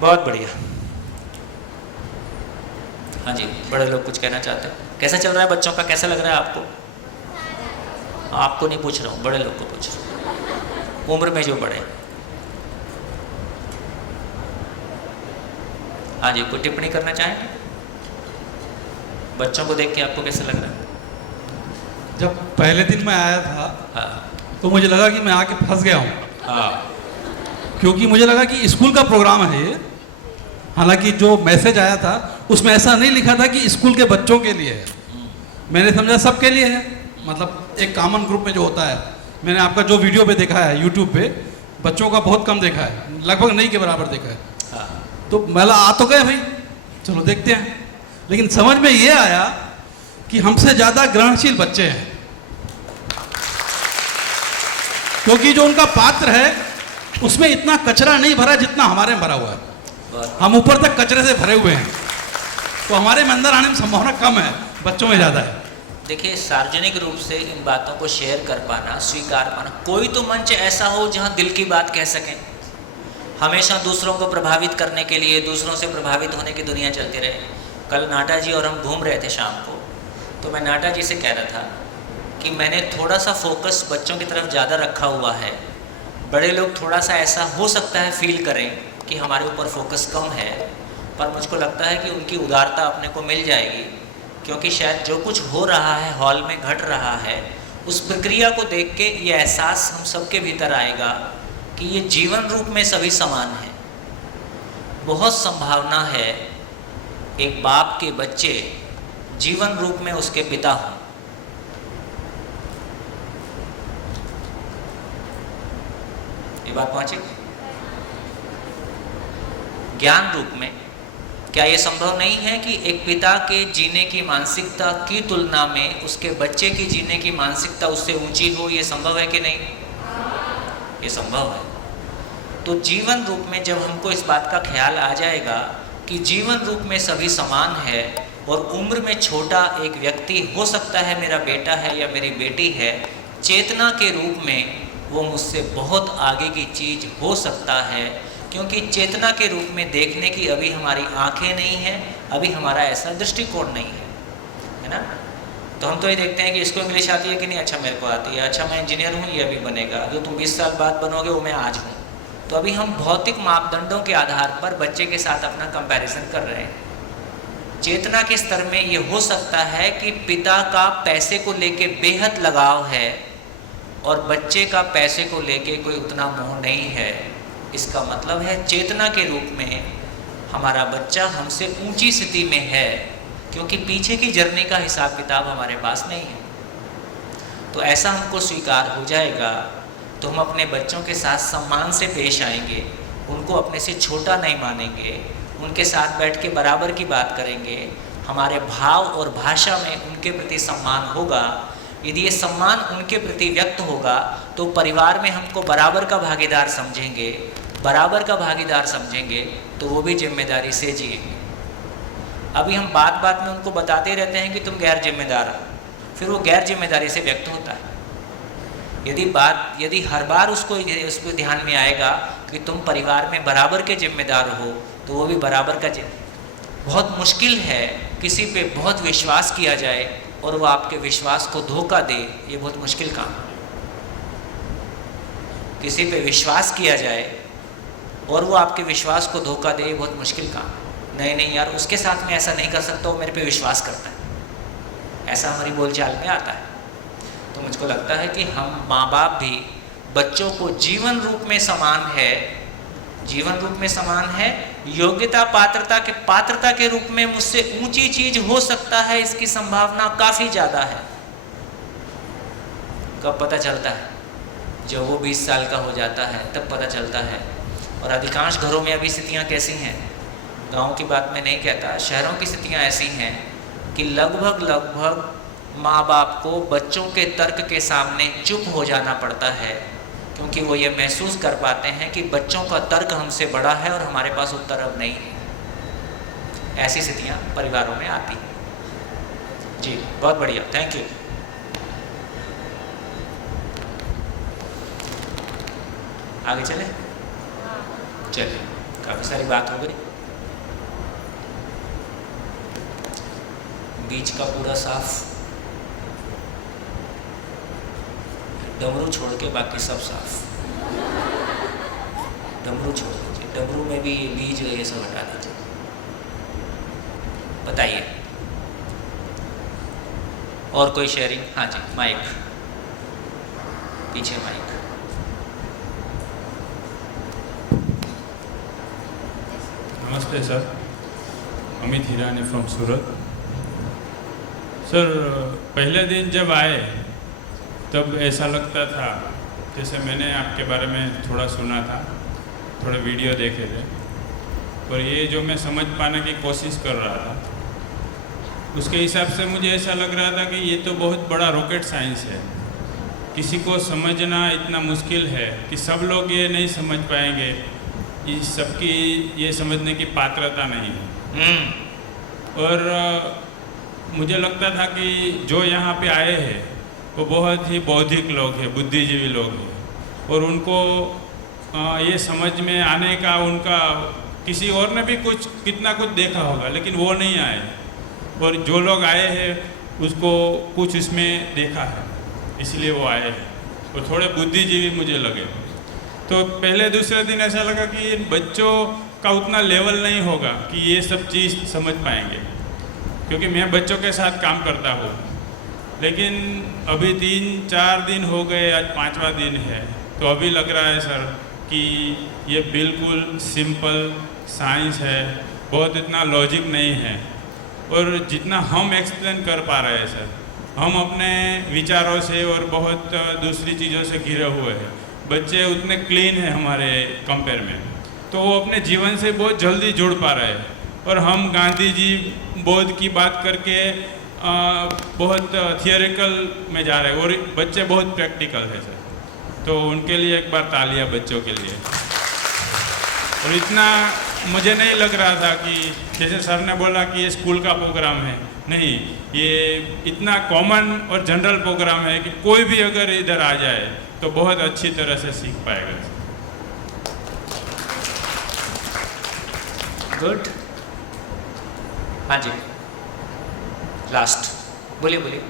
बहुत बढ़िया। हाँ जी, बड़े लोग कुछ कहना चाहते हैं। कैसा चल रहा है बच्चों का, कैसा लग रहा है आपको? आपको नहीं पूछ रहा हूँ, बड़े लोग को पूछ रहा हूँ, उम्र में जो बड़े। हाँ जी, कोई टिप्पणी करना चाहेंगे? बच्चों को देख के आपको कैसा लग रहा है? जब पहले दिन मैं आया था, हाँ, तो मुझे लगा कि मैं आके फंस गया हूँ। हाँ, क्योंकि मुझे लगा कि स्कूल का प्रोग्राम है ये। हालांकि जो मैसेज आया था उसमें ऐसा नहीं लिखा था कि स्कूल के बच्चों के लिए है। मैंने समझा सबके लिए है, मतलब एक कॉमन ग्रुप में जो होता है मैंने आपका जो वीडियो पे देखा है यूट्यूब पे, बच्चों का बहुत कम देखा है, लगभग नहीं के बराबर देखा है। हाँ। तो मला आ तो गए भाई, चलो देखते हैं। लेकिन समझ में ये आया कि हमसे ज़्यादा ग्रहणशील बच्चे हैं, क्योंकि जो उनका पात्र है उसमें इतना कचरा नहीं भरा जितना हमारे में भरा हुआ है। हम ऊपर तक कचरे से भरे हुए हैं, तो हमारे में अंदर आने में संभावना कम है, बच्चों में ज़्यादा है। देखिए, सार्वजनिक रूप से इन बातों को शेयर कर पाना, स्वीकार पाना, कोई तो मंच ऐसा हो जहां दिल की बात कह सकें। हमेशा दूसरों को प्रभावित करने के लिए, दूसरों से प्रभावित होने की दुनिया चलती रहे। कल नाटा जी और हम घूम रहे थे शाम को, तो मैं नाटा जी से कह रहा था कि मैंने थोड़ा सा फोकस बच्चों की तरफ ज़्यादा रखा हुआ है। बड़े लोग थोड़ा सा ऐसा हो सकता है फील करें कि हमारे ऊपर फोकस कम है, पर मुझको लगता है कि उनकी उदारता अपने को मिल जाएगी, क्योंकि शायद जो कुछ हो रहा है, हॉल में घट रहा है, उस प्रक्रिया को देख के ये एहसास हम सबके भीतर आएगा कि ये जीवन रूप में सभी समान हैं। बहुत संभावना है एक बाप के बच्चे जीवन रूप में उसके पिता हों। ये बात पहुंची? ज्ञान रूप में क्या ये संभव नहीं है कि एक पिता के जीने की मानसिकता की तुलना में उसके बच्चे की जीने की मानसिकता उससे ऊंची हो? ये संभव है कि नहीं? ये संभव है। तो जीवन रूप में जब हमको इस बात का ख्याल आ जाएगा कि जीवन रूप में सभी समान है, और उम्र में छोटा एक व्यक्ति हो सकता है मेरा बेटा है या मेरी बेटी है, चेतना के रूप में वो मुझसे बहुत आगे की चीज़ हो सकता है, क्योंकि चेतना के रूप में देखने की अभी हमारी आंखें नहीं हैं, अभी हमारा ऐसा दृष्टिकोण नहीं है ना। तो हम तो ये देखते हैं कि इसको इंग्लिश आती है कि नहीं, अच्छा मेरे को आती है, अच्छा मैं इंजीनियर हूँ, ये अभी बनेगा, जो तुम 20 साल बाद बनोगे वो मैं आज हूँ। तो अभी हम भौतिक मापदंडों के आधार पर बच्चे के साथ अपना कंपैरिजन कर रहे हैं। चेतना के स्तर में ये हो सकता है कि पिता का पैसे को लेके बेहद लगाव है और बच्चे का पैसे को लेके कोई उतना मोह नहीं है। इसका मतलब है चेतना के रूप में हमारा बच्चा हमसे ऊंची स्थिति में है, क्योंकि पीछे की जर्नी का हिसाब किताब हमारे पास नहीं है। तो ऐसा हमको स्वीकार हो जाएगा तो हम अपने बच्चों के साथ सम्मान से पेश आएंगे, उनको अपने से छोटा नहीं मानेंगे, उनके साथ बैठ के बराबर की बात करेंगे। हमारे भाव और भाषा में उनके प्रति सम्मान होगा। यदि ये सम्मान उनके प्रति व्यक्त होगा तो परिवार में हमको बराबर का भागीदार समझेंगे, बराबर का भागीदार समझेंगे तो वो भी जिम्मेदारी से जिएंगे। अभी हम बात बात में उनको बताते रहते हैं कि तुम गैर जिम्मेदार हो, फिर वो गैर जिम्मेदारी से व्यक्त होता है। यदि हर बार उसको ध्यान में आएगा कि तुम परिवार में बराबर के जिम्मेदार हो, तो वो भी बराबर का बहुत मुश्किल है किसी पे बहुत विश्वास किया जाए और वो आपके विश्वास को धोखा दे, ये बहुत मुश्किल काम है। किसी पे विश्वास किया जाए और वो आपके विश्वास को धोखा दे, ये बहुत मुश्किल काम है। नहीं यार, उसके साथ में ऐसा नहीं कर सकता, वो मेरे पे विश्वास करता है, ऐसा हमारी बोलचाल में आता है। तो मुझको लगता है कि हम माँ बाप भी बच्चों को जीवन रूप में समान है, जीवन रूप में समान है, योग्यता पात्रता के रूप में मुझसे ऊंची चीज हो सकता है, इसकी संभावना काफी ज्यादा है। कब पता चलता है? जब वो 20 साल का हो जाता है तब पता चलता है। और अधिकांश घरों में अभी स्थितियां कैसी हैं, गांव की बात मैं नहीं कहता, शहरों की स्थितियां ऐसी हैं कि लगभग माँ बाप को बच्चों के तर्क के सामने चुप हो जाना पड़ता है, क्योंकि वो ये महसूस कर पाते हैं कि बच्चों का तर्क हमसे बड़ा है और हमारे पास उत्तर अब नहीं है। ऐसी स्थितियाँ परिवारों में आती हैं। जी बहुत बढ़िया, थैंक यू। आगे चले? चलिए, काफ़ी सारी बात हो गई। बीच का पूरा साफ, डमरू छोड़ के बाकी सब साफ। डमरू छोड़ दीजिए, डमरू में भी बीज ये सब हटा दीजिए। बताइए और कोई शेयरिंग? हाँ जी, माइक पीछे, माइक। नमस्ते sir, Amit Hirani from Surat. Sir, पहले दिन जब आए तब ऐसा लगता था जैसे मैंने आपके बारे में थोड़ा सुना था, थोड़े वीडियो देखे थे, और ये जो मैं समझ पाने की कोशिश कर रहा था उसके हिसाब से मुझे ऐसा लग रहा था कि ये तो बहुत बड़ा रॉकेट साइंस है। किसी को समझना इतना मुश्किल है कि सब लोग ये नहीं समझ पाएंगे, इस सबकी ये समझने की पात्रता नहीं है। और मुझे लगता था कि जो यहाँ पे आए हैं वो बहुत ही बौद्धिक लोग हैं, बुद्धिजीवी लोग हैं, और उनको ये समझ में आने का उनका किसी और ने भी कुछ कितना कुछ देखा होगा, लेकिन वो नहीं आए, और जो लोग आए हैं उसको कुछ इसमें देखा है, इसलिए वो आए हैं, और थोड़े बुद्धिजीवी मुझे लगे। तो पहले दूसरे दिन ऐसा लगा कि इन बच्चों का उतना लेवल नहीं होगा कि ये सब चीज़ समझ पाएंगे, क्योंकि मैं बच्चों के साथ काम करता हूँ। लेकिन अभी 3-4 दिन हो गए, आज 5वां दिन है, तो अभी लग रहा है सर कि ये बिल्कुल सिंपल साइंस है, बहुत इतना लॉजिक नहीं है, और जितना हम एक्सप्लेन कर पा रहे हैं सर, हम अपने विचारों से और बहुत दूसरी चीज़ों से घिरे हुए हैं। बच्चे उतने क्लीन हैं हमारे कंपेयर में, तो वो अपने जीवन से बहुत जल्दी जुड़ पा रहे हैं, और हम गांधी जी बोध की बात करके बहुत थियोरिकल में जा रहे हैं, और बच्चे बहुत प्रैक्टिकल है सर। तो उनके लिए एक बार तालियां बच्चों के लिए। और इतना मुझे नहीं लग रहा था कि जैसे सर ने बोला कि ये स्कूल का प्रोग्राम है, नहीं, ये इतना कॉमन और जनरल प्रोग्राम है कि कोई भी अगर इधर आ जाए तो बहुत अच्छी तरह से सीख पाएगा। गुड। हाँ जी, लास्ट बोलिए बोलिए।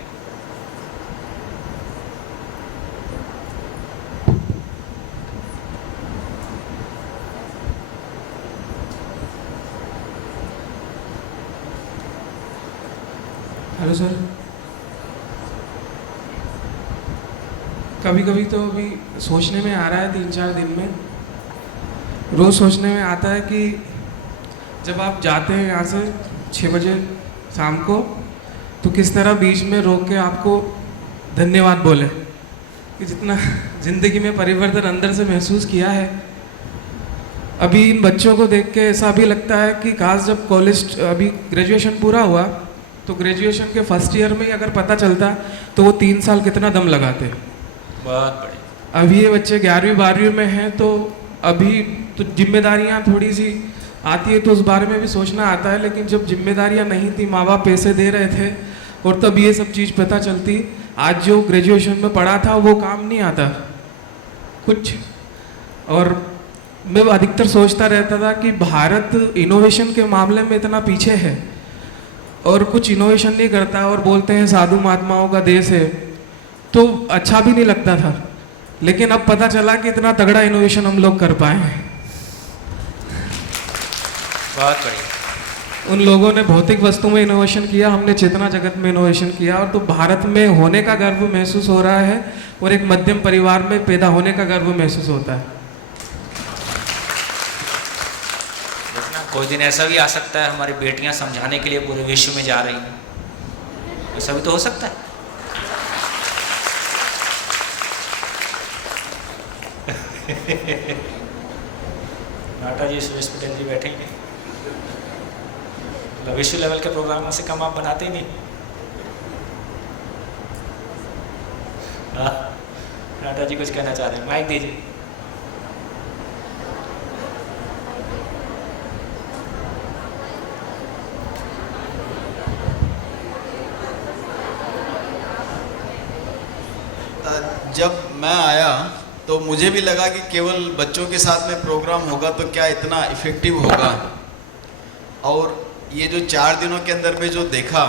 हेलो सर, कभी कभी तो अभी सोचने में आ रहा है 3-4 दिन में, रोज़ सोचने में आता है कि जब आप जाते हैं यहाँ से 6 बजे शाम को, तो किस तरह बीच में रोक के आपको धन्यवाद बोले, कि जितना ज़िंदगी में परिवर्तन अंदर से महसूस किया है। अभी इन बच्चों को देख के ऐसा भी लगता है कि काश जब कॉलेज अभी ग्रेजुएशन पूरा हुआ तो ग्रेजुएशन के फर्स्ट ईयर में ही अगर पता चलता तो वो 3 साल कितना दम लगाते। बहुत बढ़िया। अभी ये बच्चे 11वीं-12वीं में हैं, तो अभी तो जिम्मेदारियां थोड़ी सी आती है तो उस बारे में भी सोचना आता है, लेकिन जब जिम्मेदारियां नहीं थी, माँ बाप पैसे दे रहे थे और तब ये सब चीज़ पता चलती, आज जो ग्रेजुएशन में पढ़ा था वो काम नहीं आता कुछ। और मैं अधिकतर सोचता रहता था कि भारत इनोवेशन के मामले में इतना पीछे है और कुछ इनोवेशन नहीं करता, और बोलते हैं साधु महात्माओं का देश है, तो अच्छा भी नहीं लगता था। लेकिन अब पता चला कि इतना तगड़ा इनोवेशन हम लोग कर पाए हैं। बहुत बढ़िया। उन लोगों ने भौतिक वस्तु में इनोवेशन किया, हमने चेतना जगत में इनोवेशन किया, और तो भारत में होने का गर्व महसूस हो रहा है और एक मध्यम परिवार में पैदा होने का गर्व महसूस होता है। कोई दिन ऐसा भी आ सकता है हमारी बेटियां समझाने के लिए पूरे विश्व में जा रही हैं, ऐसा भी तो हो सकता है। नाटा जी, सुरेश पटेल जी बैठेंगे, विश्व लेवल के प्रोग्रामों से कम आप बनाते ही नहीं। नाटा जी कुछ कहना चाह रहे हैं, माइक दीजिए। जब मैं आया तो मुझे भी लगा कि केवल बच्चों के साथ में प्रोग्राम होगा तो क्या इतना इफ़ेक्टिव होगा, और ये जो 4 दिनों के अंदर में जो देखा,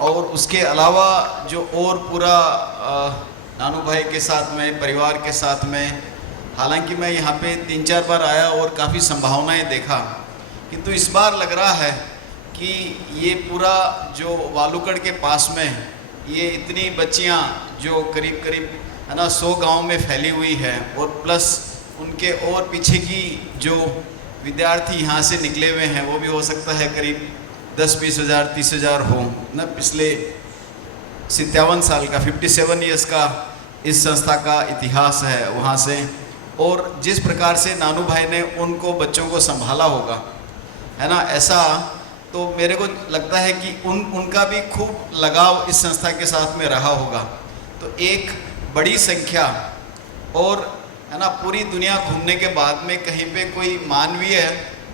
और उसके अलावा जो और पूरा नानू भाई के साथ में, परिवार के साथ में, हालांकि मैं यहाँ पे 3-4 बार आया और काफ़ी संभावनाएं देखा, किंतु इस बार लग रहा है कि ये पूरा जो वालुकड़ के पास में ये इतनी बच्चियाँ जो करीब करीब है ना 100 गाँव में फैली हुई है, और प्लस उनके और पीछे की जो विद्यार्थी यहाँ से निकले हुए हैं वो भी हो सकता है करीब 10-20 हज़ार 30 हज़ार हो ना। पिछले 57 साल का 57 ईयर्स का इस संस्था का इतिहास है वहाँ से, और जिस प्रकार से नानू भाई ने उनको बच्चों को संभाला होगा, है ना, ऐसा तो मेरे को लगता है कि उनका भी खूब लगाव इस संस्था के साथ में रहा होगा। तो एक बड़ी संख्या, और है ना, पूरी दुनिया घूमने के बाद में कहीं पे कोई मानवीय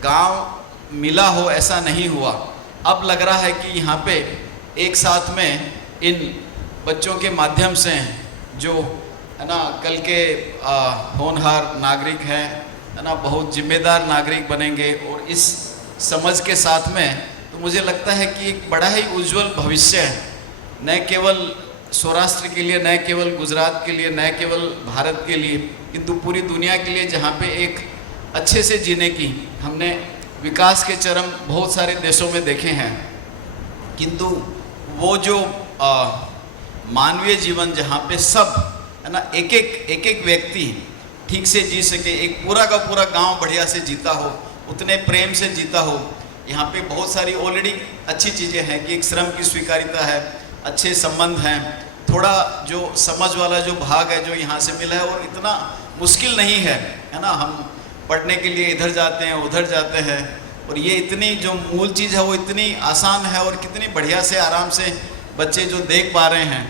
गांव मिला हो ऐसा नहीं हुआ। अब लग रहा है कि यहाँ पे एक साथ में इन बच्चों के माध्यम से जो है ना कल के होनहार नागरिक हैं, है ना, बहुत जिम्मेदार नागरिक बनेंगे, और इस समझ के साथ में तो मुझे लगता है कि एक बड़ा ही उज्जवल भविष्य है, न केवल सौराष्ट्र के लिए, न केवल गुजरात के लिए, न केवल भारत के लिए, किंतु पूरी दुनिया के लिए, जहाँ पे एक अच्छे से जीने की हमने विकास के चरम बहुत सारे देशों में देखे हैं, किंतु वो जो मानवीय जीवन जहाँ पे सब है ना एक एक व्यक्ति ठीक से जी सके, एक पूरा का पूरा गांव बढ़िया से जीता हो, उतने प्रेम से जीता हो। यहाँ पे बहुत सारी ऑलरेडी अच्छी चीज़ें हैं कि एक श्रम की स्वीकार्यता है, अच्छे संबंध हैं, थोड़ा जो समझ वाला जो भाग है जो यहाँ से मिला है, और इतना मुश्किल नहीं है ना, हम पढ़ने के लिए इधर जाते हैं उधर जाते हैं, और ये इतनी जो मूल चीज़ है वो इतनी आसान है, और कितनी बढ़िया से आराम से बच्चे जो देख पा रहे हैं,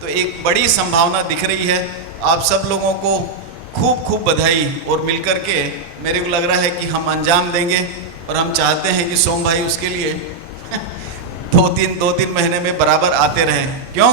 तो एक बड़ी संभावना दिख रही है। आप सब लोगों को खूब खूब बधाई, और मिलकर के मेरे को लग रहा है कि हम अंजाम देंगे, और हम चाहते हैं कि सोम भाई उसके लिए दो तीन महीने में बराबर आते रहें। क्यों?